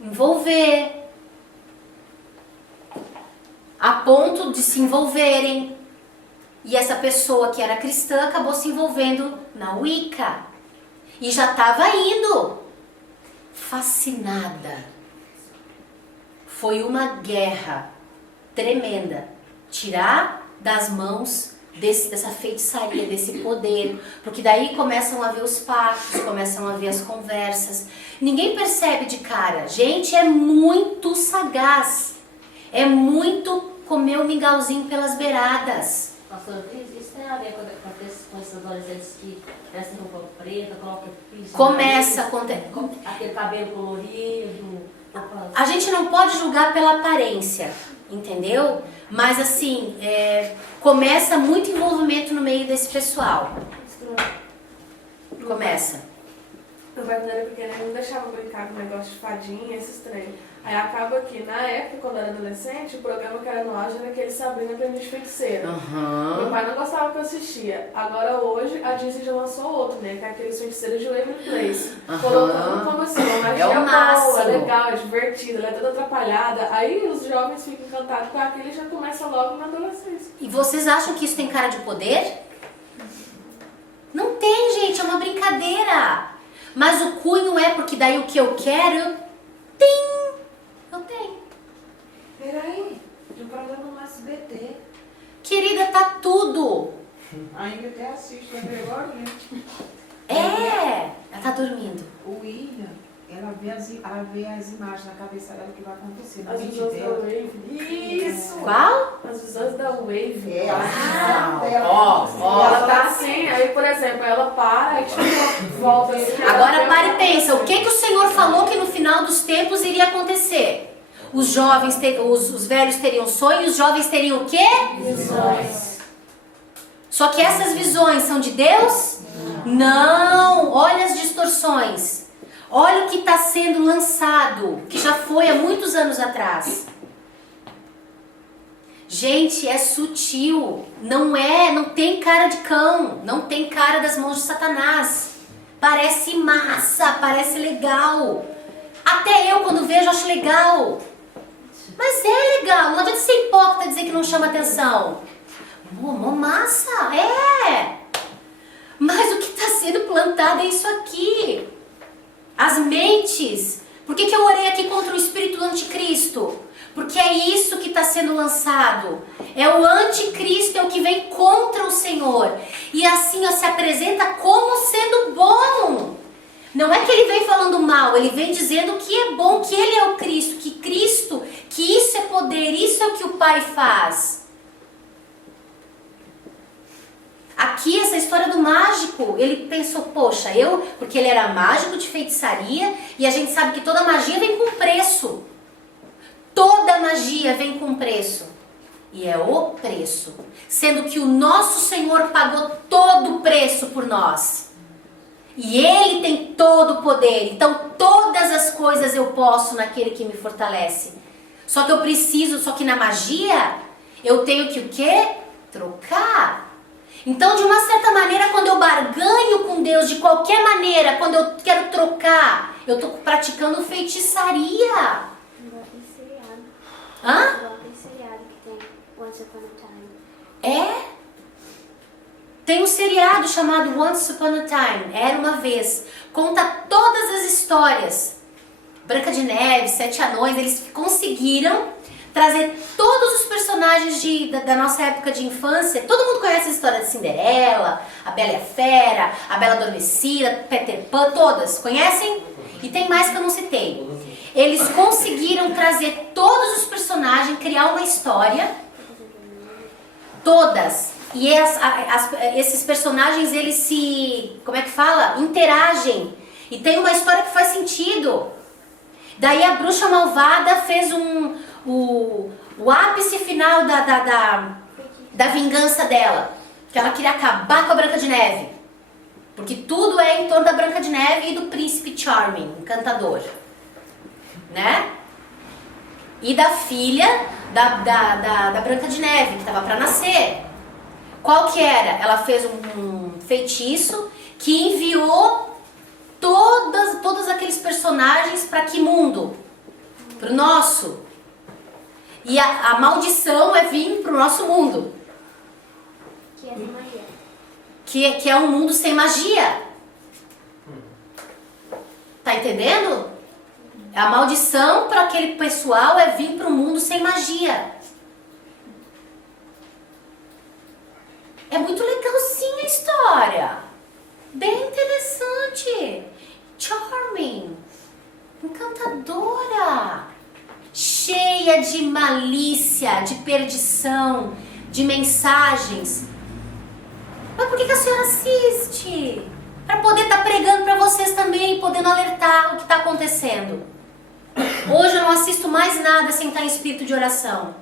envolver, a ponto de se envolverem. E essa pessoa que era cristã acabou se envolvendo na Wicca. E já estava indo. Fascinada. Foi uma guerra tremenda. Tirar das mãos dessa feitiçaria, desse poder. Porque daí começam a ver os pactos, começam a ver as conversas. Ninguém percebe de cara. Gente, é muito sagaz. É muito comer o mingauzinho pelas beiradas. Pastor, isso tem a ver quando acontece com esses adolescentes que vestem roupa preta, colocam piso. Começa a acontecer. Aquele cabelo colorido. A gente não pode julgar pela aparência, entendeu? Mas assim, começa muito envolvimento no meio desse pessoal. Começa. Meu pai, quando era pequeno, ele não deixava brincar com negócio de fadinha, esses trem. Aí acaba que, na época, quando eu era adolescente, o programa que era no auge era aquele Sabrina Aprendiz de Feiticeira. Meu pai não gostava que eu assistia. Agora, hoje, a Disney já lançou outro, né? Que é aquele Feiticeiro de Waverly Place. Colocando como assim, uma magia boa, é legal, é divertida, ela é toda atrapalhada. Aí os jovens ficam encantados com aquilo e já começa logo na adolescência. E vocês acham que isso tem cara de poder? Não tem, gente, é uma brincadeira. Mas o cunho é porque daí o que eu quero, eu tenho. Peraí, tem um programa no SBT. Querida, tá tudo. Ainda até assisto, lembrei agora, né? Ela tá dormindo. O William, ela vê as imagens na cabeça dela que vai acontecer, na As mente visões da dela. Wave. Isso! Qual? As visões da Wave. É, Ela tá assim, aí, por exemplo, ela para e tipo, volta assim. Agora para e pensa, o que o Senhor falou que no final dos tempos iria acontecer? Os jovens, os velhos teriam sonhos, os jovens teriam o quê? Visões. Só que essas visões são de Deus? Não! Olha as distorções. Olha o que está sendo lançado, que já foi há muitos anos atrás. Gente, é sutil. Não tem cara de cão. Não tem cara das mãos de Satanás. Parece massa, parece legal. Até eu, quando vejo, acho legal. Mas é legal. Não adianta ser hipócrita dizer que não chama atenção. Massa, é. Mas o que está sendo plantado é isso aqui. As mentes. Por que eu orei aqui contra o espírito do anticristo? Porque é isso que está sendo lançado. É o anticristo, é o que vem contra o Senhor. E assim se apresenta como sendo bom. Não é que ele vem falando mal, ele vem dizendo que é bom, que ele é o Cristo, que isso é poder, isso é o que o Pai faz. Aqui, essa história do mágico, ele pensou, poxa, porque ele era mágico de feitiçaria, e a gente sabe que toda magia vem com preço. Toda magia vem com preço. E é o preço. Sendo que o nosso Senhor pagou todo o preço por nós. E Ele tem todo o poder. Então, todas as coisas eu posso naquele que me fortalece. Só que na magia, eu tenho que o quê? Trocar. Então, de uma certa maneira, quando eu barganho com Deus, de qualquer maneira, quando eu quero trocar, eu estou praticando feitiçaria. Igual tem seriado. Hã? Igual tem seriado que tem Once Upon a Time. É. Tem um seriado chamado Once Upon a Time, Era Uma Vez. Conta todas as histórias. Branca de Neve, Sete Anões, eles conseguiram trazer todos os personagens da nossa época de infância. Todo mundo conhece a história de Cinderela, a Bela e a Fera, a Bela Adormecida, Peter Pan, todas. Conhecem? E tem mais que eu não citei. Eles conseguiram trazer todos os personagens, criar uma história. Todas. E esses personagens, eles interagem. E tem uma história que faz sentido. Daí a bruxa malvada fez o ápice final da vingança dela. Que ela queria acabar com a Branca de Neve. Porque tudo é em torno da Branca de Neve e do príncipe Charming, encantador. Né? E da filha da Branca de Neve, que estava para nascer. Qual que era? Ela fez um feitiço que enviou todos aqueles personagens para que mundo? Para o nosso. E a maldição é vir para o nosso mundo. Que é magia. Que é um mundo sem magia. Tá entendendo? A maldição para aquele pessoal é vir para um mundo sem magia. É muito legalzinha a história. Bem interessante. Charming. Encantadora. Cheia de malícia, de perdição, de mensagens. Mas por que a senhora assiste? Para poder estar pregando para vocês também, podendo alertar o que está acontecendo. Hoje eu não assisto mais nada sem estar em espírito de oração.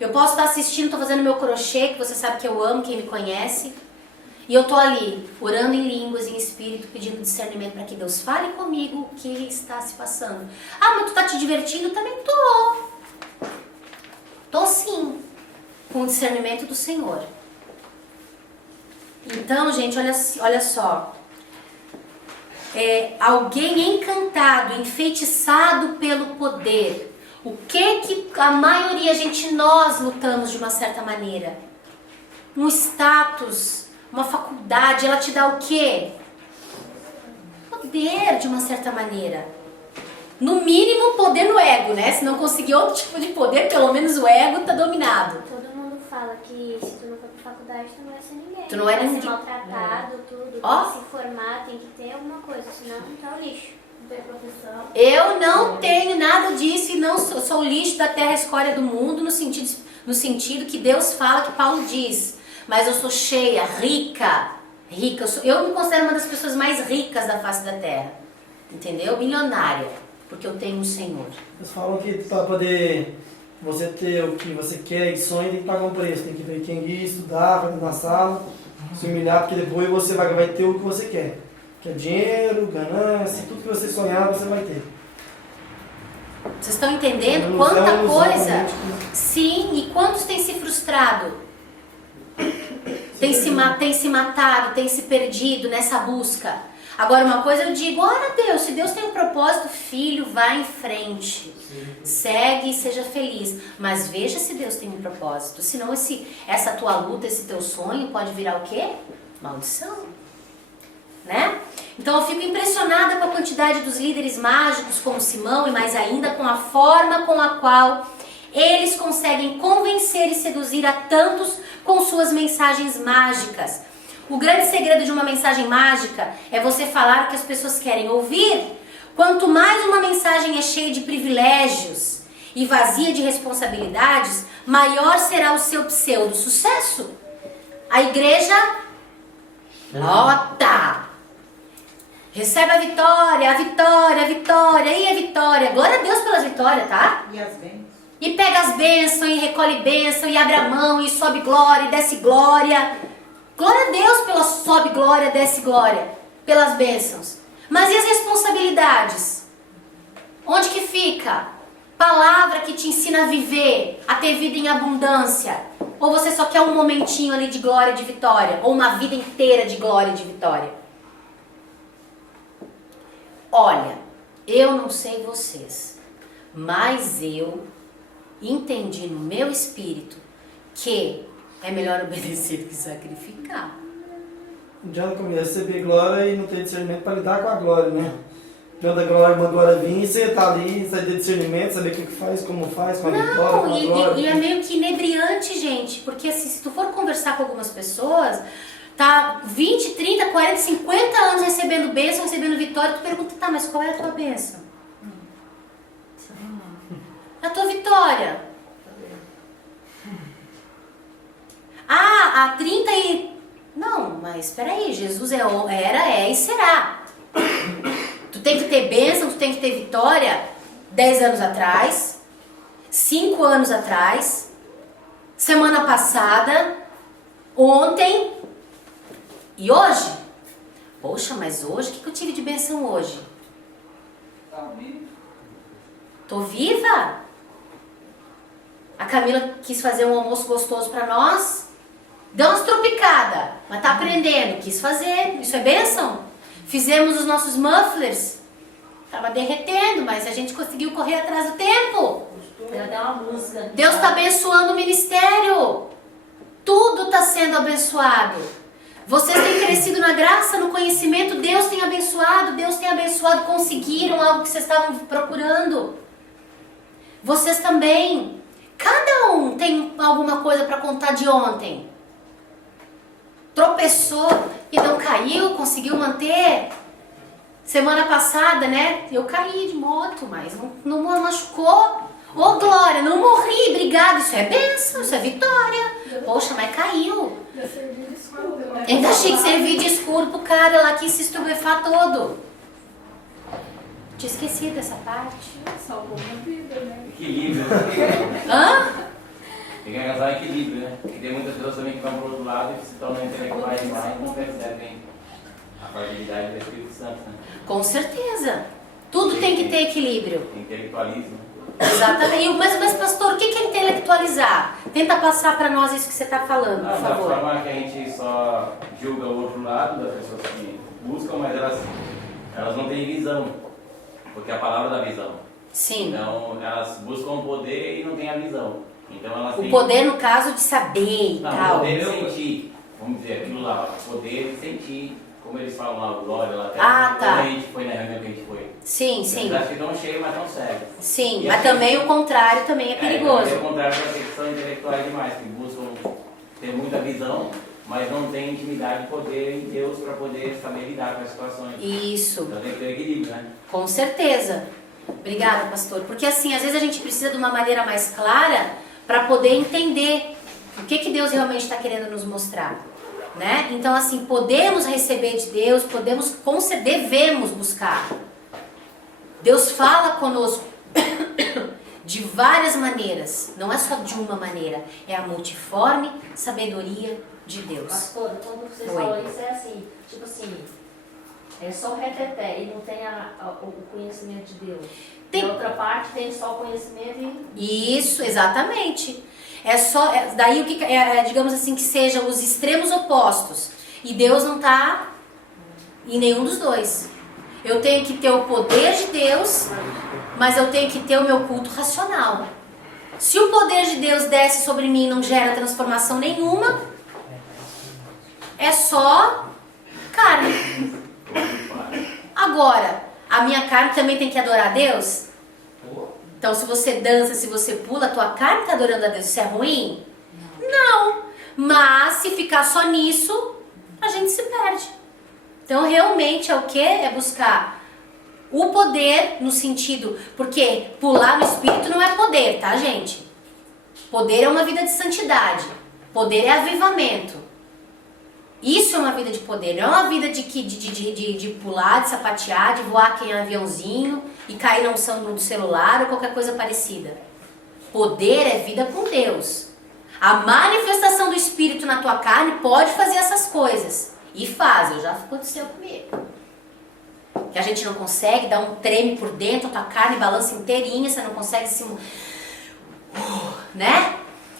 Eu posso estar assistindo, estou fazendo meu crochê, que você sabe que eu amo, quem me conhece. E eu estou ali, orando em línguas, em espírito, pedindo discernimento para que Deus fale comigo o que está se passando. Ah, mas tu está te divertindo? Também tô. Tô sim, com o discernimento do Senhor. Então, gente, olha só. Alguém encantado, enfeitiçado pelo poder. O que a maioria, nós lutamos de uma certa maneira? Um status, uma faculdade, ela te dá o quê? Poder, de uma certa maneira. No mínimo, poder no ego, né? Se não conseguir outro tipo de poder, pelo menos o ego tá dominado. Todo mundo fala que se tu não for pra faculdade, tu não vai ser ninguém. Tu não é vai ninguém. ser maltratado, tudo. Ó. Tem que se formar, tem que ter alguma coisa, senão tá o lixo. Não tem proteção. Eu não tenho nada disso e não sou o lixo da terra, a escória do mundo, no sentido que Deus fala, que Paulo diz. Mas eu sou cheia, rica. Eu me considero uma das pessoas mais ricas da face da terra. Entendeu? Milionária. Porque eu tenho um Senhor. Eles falam que para poder você ter o que você quer e sonha, tem que pagar um preço. Tem que ver quem ir estudar, vai na sala, se humilhar, porque depois você vai ter o que você quer. Que é dinheiro, ganância, tudo que você sonhar, você vai ter. Vocês estão entendendo Ilusão, quanta ilusão, coisa? realmente. Sim, e quantos têm se frustrado? Tem se matado, tem se perdido nessa busca. Agora, uma coisa eu digo, ora Deus, se Deus tem um propósito, filho, vá em frente. Segue e seja feliz. Mas veja se Deus tem um propósito. Senão essa tua luta, esse teu sonho pode virar o quê? Maldição. Né? Então eu fico impressionada com a quantidade dos líderes mágicos como Simão e mais ainda com a forma com a qual eles conseguem convencer e seduzir a tantos com suas mensagens mágicas. O grande segredo de uma mensagem mágica é você falar o que as pessoas querem ouvir. Quanto mais uma mensagem é cheia de privilégios e vazia de responsabilidades, maior será o seu pseudo-sucesso. A igreja lota. Recebe a vitória, a vitória, a vitória, e a vitória. Glória a Deus pelas vitórias, tá? E as bênçãos? E pega as bênçãos, e recolhe bênção, e abre a mão, e sobe glória, e desce glória. Glória a Deus pela sobe glória, desce glória, pelas bênçãos. Mas e as responsabilidades? Onde que fica? Palavra que te ensina a viver, a ter vida em abundância. Ou você só quer um momentinho ali de glória, de vitória? Ou uma vida inteira de glória e de vitória? Olha, eu não sei vocês, mas eu entendi no meu espírito que é melhor obedecer do que sacrificar. Não adianta receber glória e não ter discernimento para lidar com a glória, né? Quando a glória, uma glória vir, você tá ali, você ter discernimento, saber o que faz, como faz, com a vitória, com a glória. E é meio que inebriante, gente, porque assim, se tu for conversar com algumas pessoas, tá 20, 30, 40, 50 anos recebendo bênção, recebendo vitória, tu pergunta, tá, mas qual é a tua bênção? A tua vitória. Há 30 e... Não, mas espera aí, Jesus era, é e será. Tu tem que ter bênção, tu tem que ter vitória 10 anos atrás, 5 anos atrás, semana passada, ontem e hoje. Poxa, mas hoje, o que eu tive de bênção hoje? Tô viva? A Camila quis fazer um almoço gostoso pra nós. Deu umas tropicadas, mas tá aprendendo. Quis fazer. Isso é bênção? Fizemos os nossos mufflers. Tava derretendo, mas a gente conseguiu correr atrás do tempo. Tem até uma música. Deus tá abençoando o ministério. Tudo tá sendo abençoado. Vocês têm crescido na graça, no conhecimento. Deus tem abençoado. Conseguiram algo que vocês estavam procurando. Vocês também. Cada um tem alguma coisa para contar de ontem. Tropeçou e não caiu, conseguiu manter. Semana passada, né? Eu caí de moto, mas não machucou. Ô, Glória, não morri, obrigada. Isso é bênção, isso é vitória. Poxa, mas caiu. Ainda achei que servir de escuro pro cara lá que se estupefar todo. Tinha esquecido dessa parte. Salvou minha vida, né? Equilíbrio. Hã? Tem que alcançar equilíbrio, né? Porque tem muitas pessoas também que vão pro outro lado e se tornam intelectuais demais e não percebem a fragilidade do Espírito Santo, né? Com certeza. Tudo tem que ter equilíbrio. Intelectualismo. Exatamente. Mas pastor, o que é intelectualizar? Tenta passar para nós isso que você está falando, por Da favor. forma que a gente só julga o outro lado das pessoas que buscam, mas elas não têm visão. Porque a palavra dá visão. Sim. Então, elas buscam o poder e não têm a visão. Então, elas O têm... poder, no caso, de saber e Não, tal. o poder de sentir. Vamos dizer, aquilo lá. O poder de sentir. Como eles falam lá, o glória, lá até. Ah, tá. Quando a gente foi na reunião que a gente foi. Sim, sim. Eles acham que estão cheios, mas estão cegos. Sim, E mas assim- também o contrário também é É perigoso. o contrário das que são intelectuais demais, que buscam ter muita visão mas não tem intimidade e poder em Deus para poder saber lidar com as situações. Isso. Então tem que ter equilíbrio, né? Com certeza. Obrigada, pastor. Porque assim, às vezes a gente precisa de uma maneira mais clara para poder entender o que Deus realmente está querendo nos mostrar, né? Então assim, podemos receber de Deus, devemos buscar. Deus fala conosco de várias maneiras, não é só de uma maneira, é a multiforme sabedoria de Deus. Pastor, quando você Oi. falou isso, é assim, tipo assim, é só o reteté e não tem o conhecimento de Deus. Tem- E a outra parte tem só o conhecimento e... Isso, exatamente. Daí o que digamos assim, que sejam os extremos opostos. E Deus não está em nenhum dos dois. Eu tenho que ter o poder de Deus, mas eu tenho que ter o meu culto racional. Se o poder de Deus desce sobre mim e não gera transformação nenhuma, é só carne. Agora, a minha carne também tem que adorar a Deus? Então, se você dança, se você pula, a tua carne está adorando a Deus. Isso é ruim? Não. Mas, se ficar só nisso, a gente se perde. Então, realmente, é o quê? É buscar o poder no sentido... Porque pular no Espírito não é poder, tá, gente? Poder é uma vida de santidade. Poder é avivamento. Isso é uma vida de poder, não é uma vida de pular, de sapatear, de voar que em aviãozinho e cair na unção do celular ou qualquer coisa parecida. Poder é vida com Deus. A manifestação do Espírito na tua carne pode fazer essas coisas. E faz, já aconteceu comigo. Que a gente não consegue, dá um treme por dentro, a tua carne balança inteirinha, você não consegue se... né?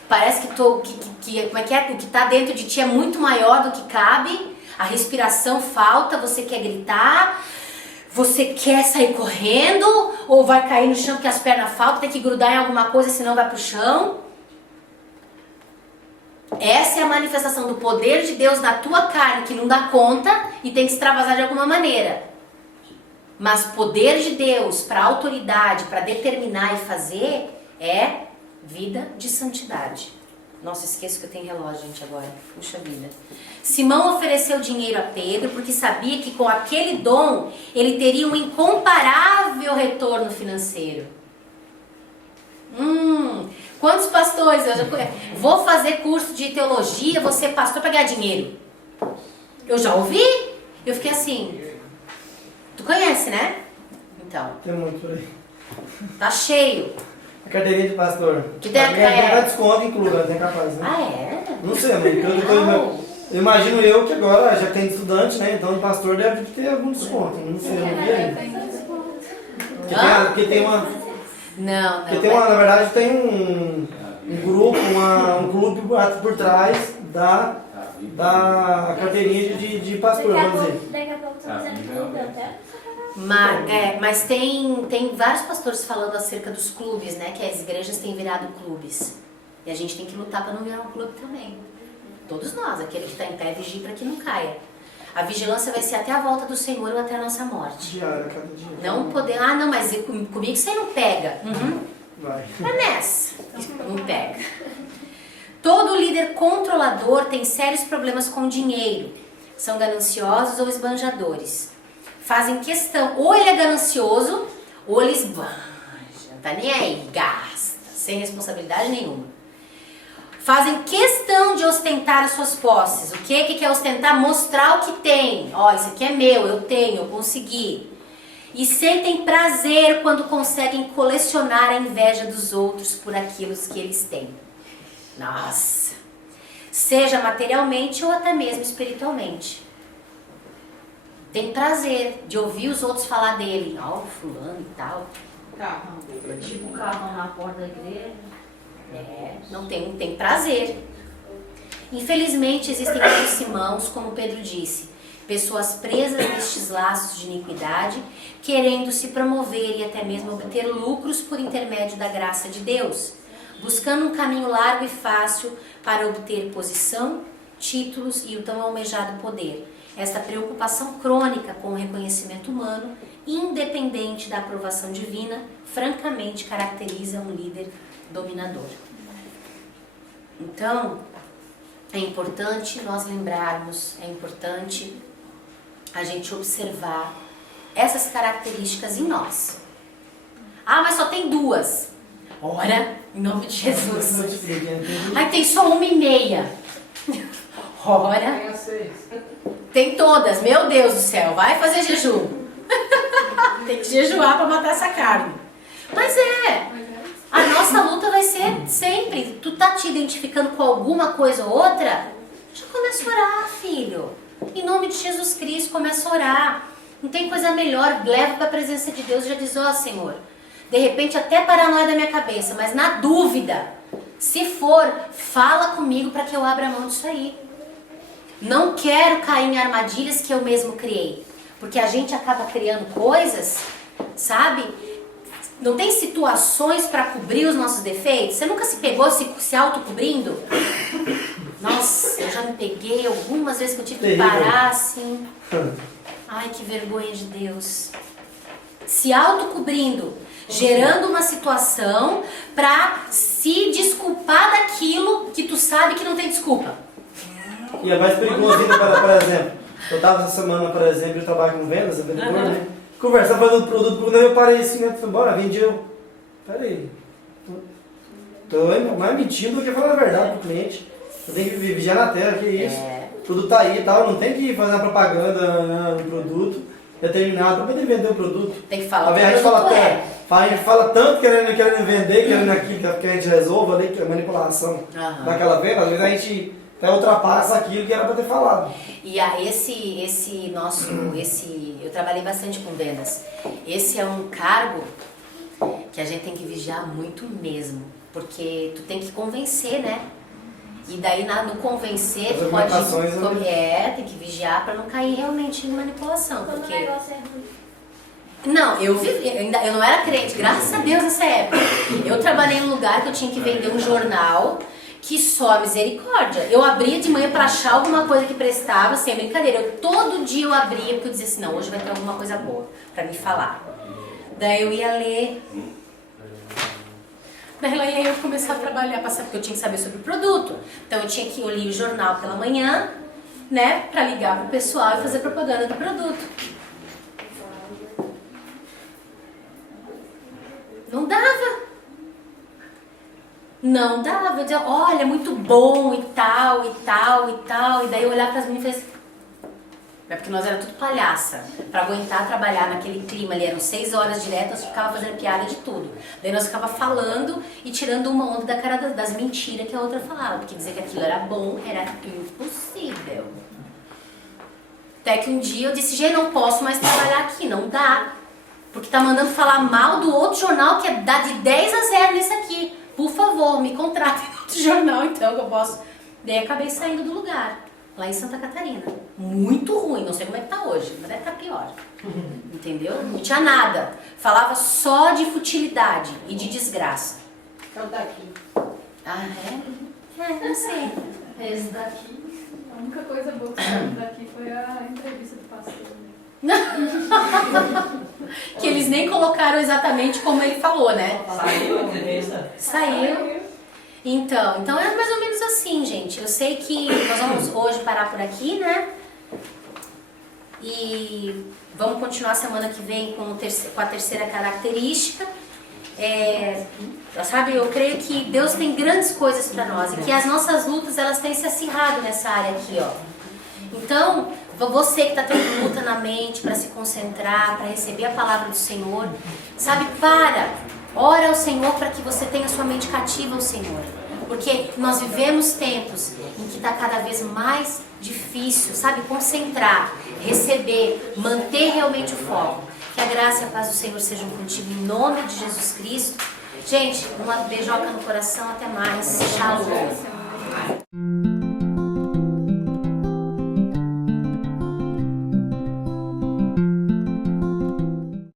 Parece que, como é que é? O que está dentro de ti é muito maior do que cabe, a respiração falta, você quer gritar, você quer sair correndo, ou vai cair no chão porque as pernas faltam, tem que grudar em alguma coisa, senão vai pro chão. Essa é a manifestação do poder de Deus na tua carne, que não dá conta e tem que extravasar de alguma maneira. Mas poder de Deus para autoridade, para determinar e fazer, é vida de santidade. Nossa, esqueço que eu tenho relógio, gente, agora. Puxa vida. Simão ofereceu dinheiro a Pedro porque sabia que com aquele dom ele teria um incomparável retorno financeiro. Quantos pastores? Vou fazer curso de teologia, vou ser pastor para ganhar dinheiro. Eu já ouvi. Eu fiquei assim... Tu conhece, né? Então, Tem muito por aí. tá cheio. A carteirinha de pastor. Que tem a- Tem desconto, inclui, tem capaz, né? Ah, é? Não sei, mas eu imagino eu que agora já tem estudante, né? Então o pastor deve ter algum desconto. Não sei, eu não vi ainda. Porque tem uma. Não. Porque tem uma, na verdade, tem um grupo, um clube por trás da carteirinha de pastor, vamos dizer. Daqui a pouco tá fazendo clube até. Mas tem vários pastores falando acerca dos clubes, né? Que as igrejas têm virado clubes. E a gente tem que lutar para não virar um clube também. Todos nós, aquele que está em pé, vigie para que não caia. A vigilância vai ser até a volta do Senhor ou até a nossa morte. Diária, cada dia. Não poder... Ah, não, mas comigo você não pega. Vai. É nessa. Não pega. Todo líder controlador tem sérios problemas com dinheiro. São gananciosos ou esbanjadores. Fazem questão, ou ele é ganancioso, ou ele esbanja. Não tá nem aí, gasta, sem responsabilidade nenhuma. Fazem questão de ostentar as suas posses. O que é ostentar? Mostrar o que tem. Ó, isso aqui é meu, eu tenho, eu consegui. E sentem prazer quando conseguem colecionar a inveja dos outros por aquilo que eles têm. Nossa! Seja materialmente ou até mesmo espiritualmente. Tem prazer de ouvir os outros falar dele. Ó, fulano e tal. Carrão. Tipo carrão na porta da igreja. Não tem prazer. Infelizmente existem muitos Simãos, como Pedro disse, pessoas presas nestes laços de iniquidade, querendo se promover e até mesmo obter lucros por intermédio da graça de Deus, buscando um caminho largo e fácil para obter posição, títulos e o tão almejado poder. Esta preocupação crônica com o reconhecimento humano, independente da aprovação divina, francamente caracteriza um líder dominador. Então, é importante nós lembrarmos, é importante a gente observar essas características em nós. Ah, mas só tem 2. Ora, em nome de Jesus. Ai, tem só 1,5. Ora, tem todas. Meu Deus do céu, vai fazer jejum. Tem que jejuar para matar essa carne. Mas a nossa luta vai ser sempre. Tu tá te identificando com alguma coisa ou outra? Já começa a orar, filho. Em nome de Jesus Cristo, começa a orar. Não tem coisa melhor. Leva para a presença de Deus e já diz, ó Senhor, de repente até paranoia da minha cabeça, mas na dúvida, se for, fala comigo para que eu abra a mão disso aí. Não quero cair em armadilhas que eu mesmo criei. Porque a gente acaba criando coisas, sabe? Não tem situações para cobrir os nossos defeitos? Você nunca se pegou se autocobrindo? Nossa, eu já me peguei algumas vezes que eu tive que parar assim. Ai, que vergonha de Deus. Se autocobrindo, gerando uma situação para se desculpar daquilo que tu sabe que não tem desculpa. E é mais perigoso ainda, por exemplo, eu estava essa semana, por exemplo, eu trabalho com vendas, vendedor, né? Conversar, falando do produto, quando eu parei assim, né? Falei, bora, vendi eu. Peraí. Tô mais mentindo do que falando a verdade pro cliente. Eu tenho que vigiar na tela, que isso. O produto tá aí e tal, não tem que fazer uma propaganda no produto determinado para poder vender o produto. Tem que falar. A gente fala tanto querendo vender, querendo aquilo que a gente resolva ali, que é manipulação daquela venda, às vezes a gente ultrapassa aquilo que era para ter falado. E eu trabalhei bastante com vendas. Esse é um cargo que a gente tem que vigiar muito mesmo, porque tu tem que convencer, né? E daí no convencer tu pode tem que vigiar para não cair realmente em manipulação, Quando porque o negócio é ruim. não, eu não era crente, graças a Deus nessa época. Eu trabalhei em um lugar que eu tinha que vender um jornal que só a misericórdia. Eu abria de manhã para achar alguma coisa que prestava, sem brincadeira. Todo dia eu abria porque eu dizia assim, não, hoje vai ter alguma coisa boa para me falar. Daí eu ia ler. Daí eu começava a trabalhar, porque eu tinha que saber sobre o produto. Então eu li o jornal pela manhã, né, para ligar pro pessoal e fazer propaganda do produto. Não dava. Não dava. Eu dizia, olha, muito bom e tal, e tal, e tal. E daí eu olhava para as meninas e falei, é porque nós era tudo palhaça. Para aguentar trabalhar naquele clima ali, eram 6 horas direto, nós ficava fazendo piada de tudo. Daí nós ficava falando e tirando uma onda da cara das mentiras que a outra falava. Porque dizer que aquilo era bom era impossível. Até que um dia eu disse, gente, não posso mais trabalhar aqui, não dá. Porque tá mandando falar mal do outro jornal que dá de 10-0 nesse aqui. Por favor, me contratem em outro jornal então que eu posso. Daí acabei saindo do lugar, lá em Santa Catarina. Muito ruim, não sei como é que tá hoje, mas deve estar pior. Entendeu? Não tinha nada. Falava só de futilidade e de desgraça. Então daqui. Ah, é? Não sei. Esse daqui, a única coisa boa que saiu daqui foi a entrevista do pastor. Que eles nem colocaram exatamente como ele falou, né? Saiu a entrevista? Saiu. Então é mais ou menos assim, gente. Eu sei que nós vamos hoje parar por aqui, né? E vamos continuar semana que vem com a terceira característica. Sabe, eu creio que Deus tem grandes coisas para nós e que as nossas lutas elas têm se acirrado nessa área aqui, ó. Então, você que está tendo luta na mente para se concentrar, para receber a palavra do Senhor, sabe, ora ao Senhor para que você tenha sua mente cativa ao Senhor. Porque nós vivemos tempos em que está cada vez mais difícil, sabe, concentrar, receber, manter realmente o foco. Que a graça e a paz do Senhor sejam contigo em nome de Jesus Cristo. Gente, uma beijoca no coração, até mais. Shalom.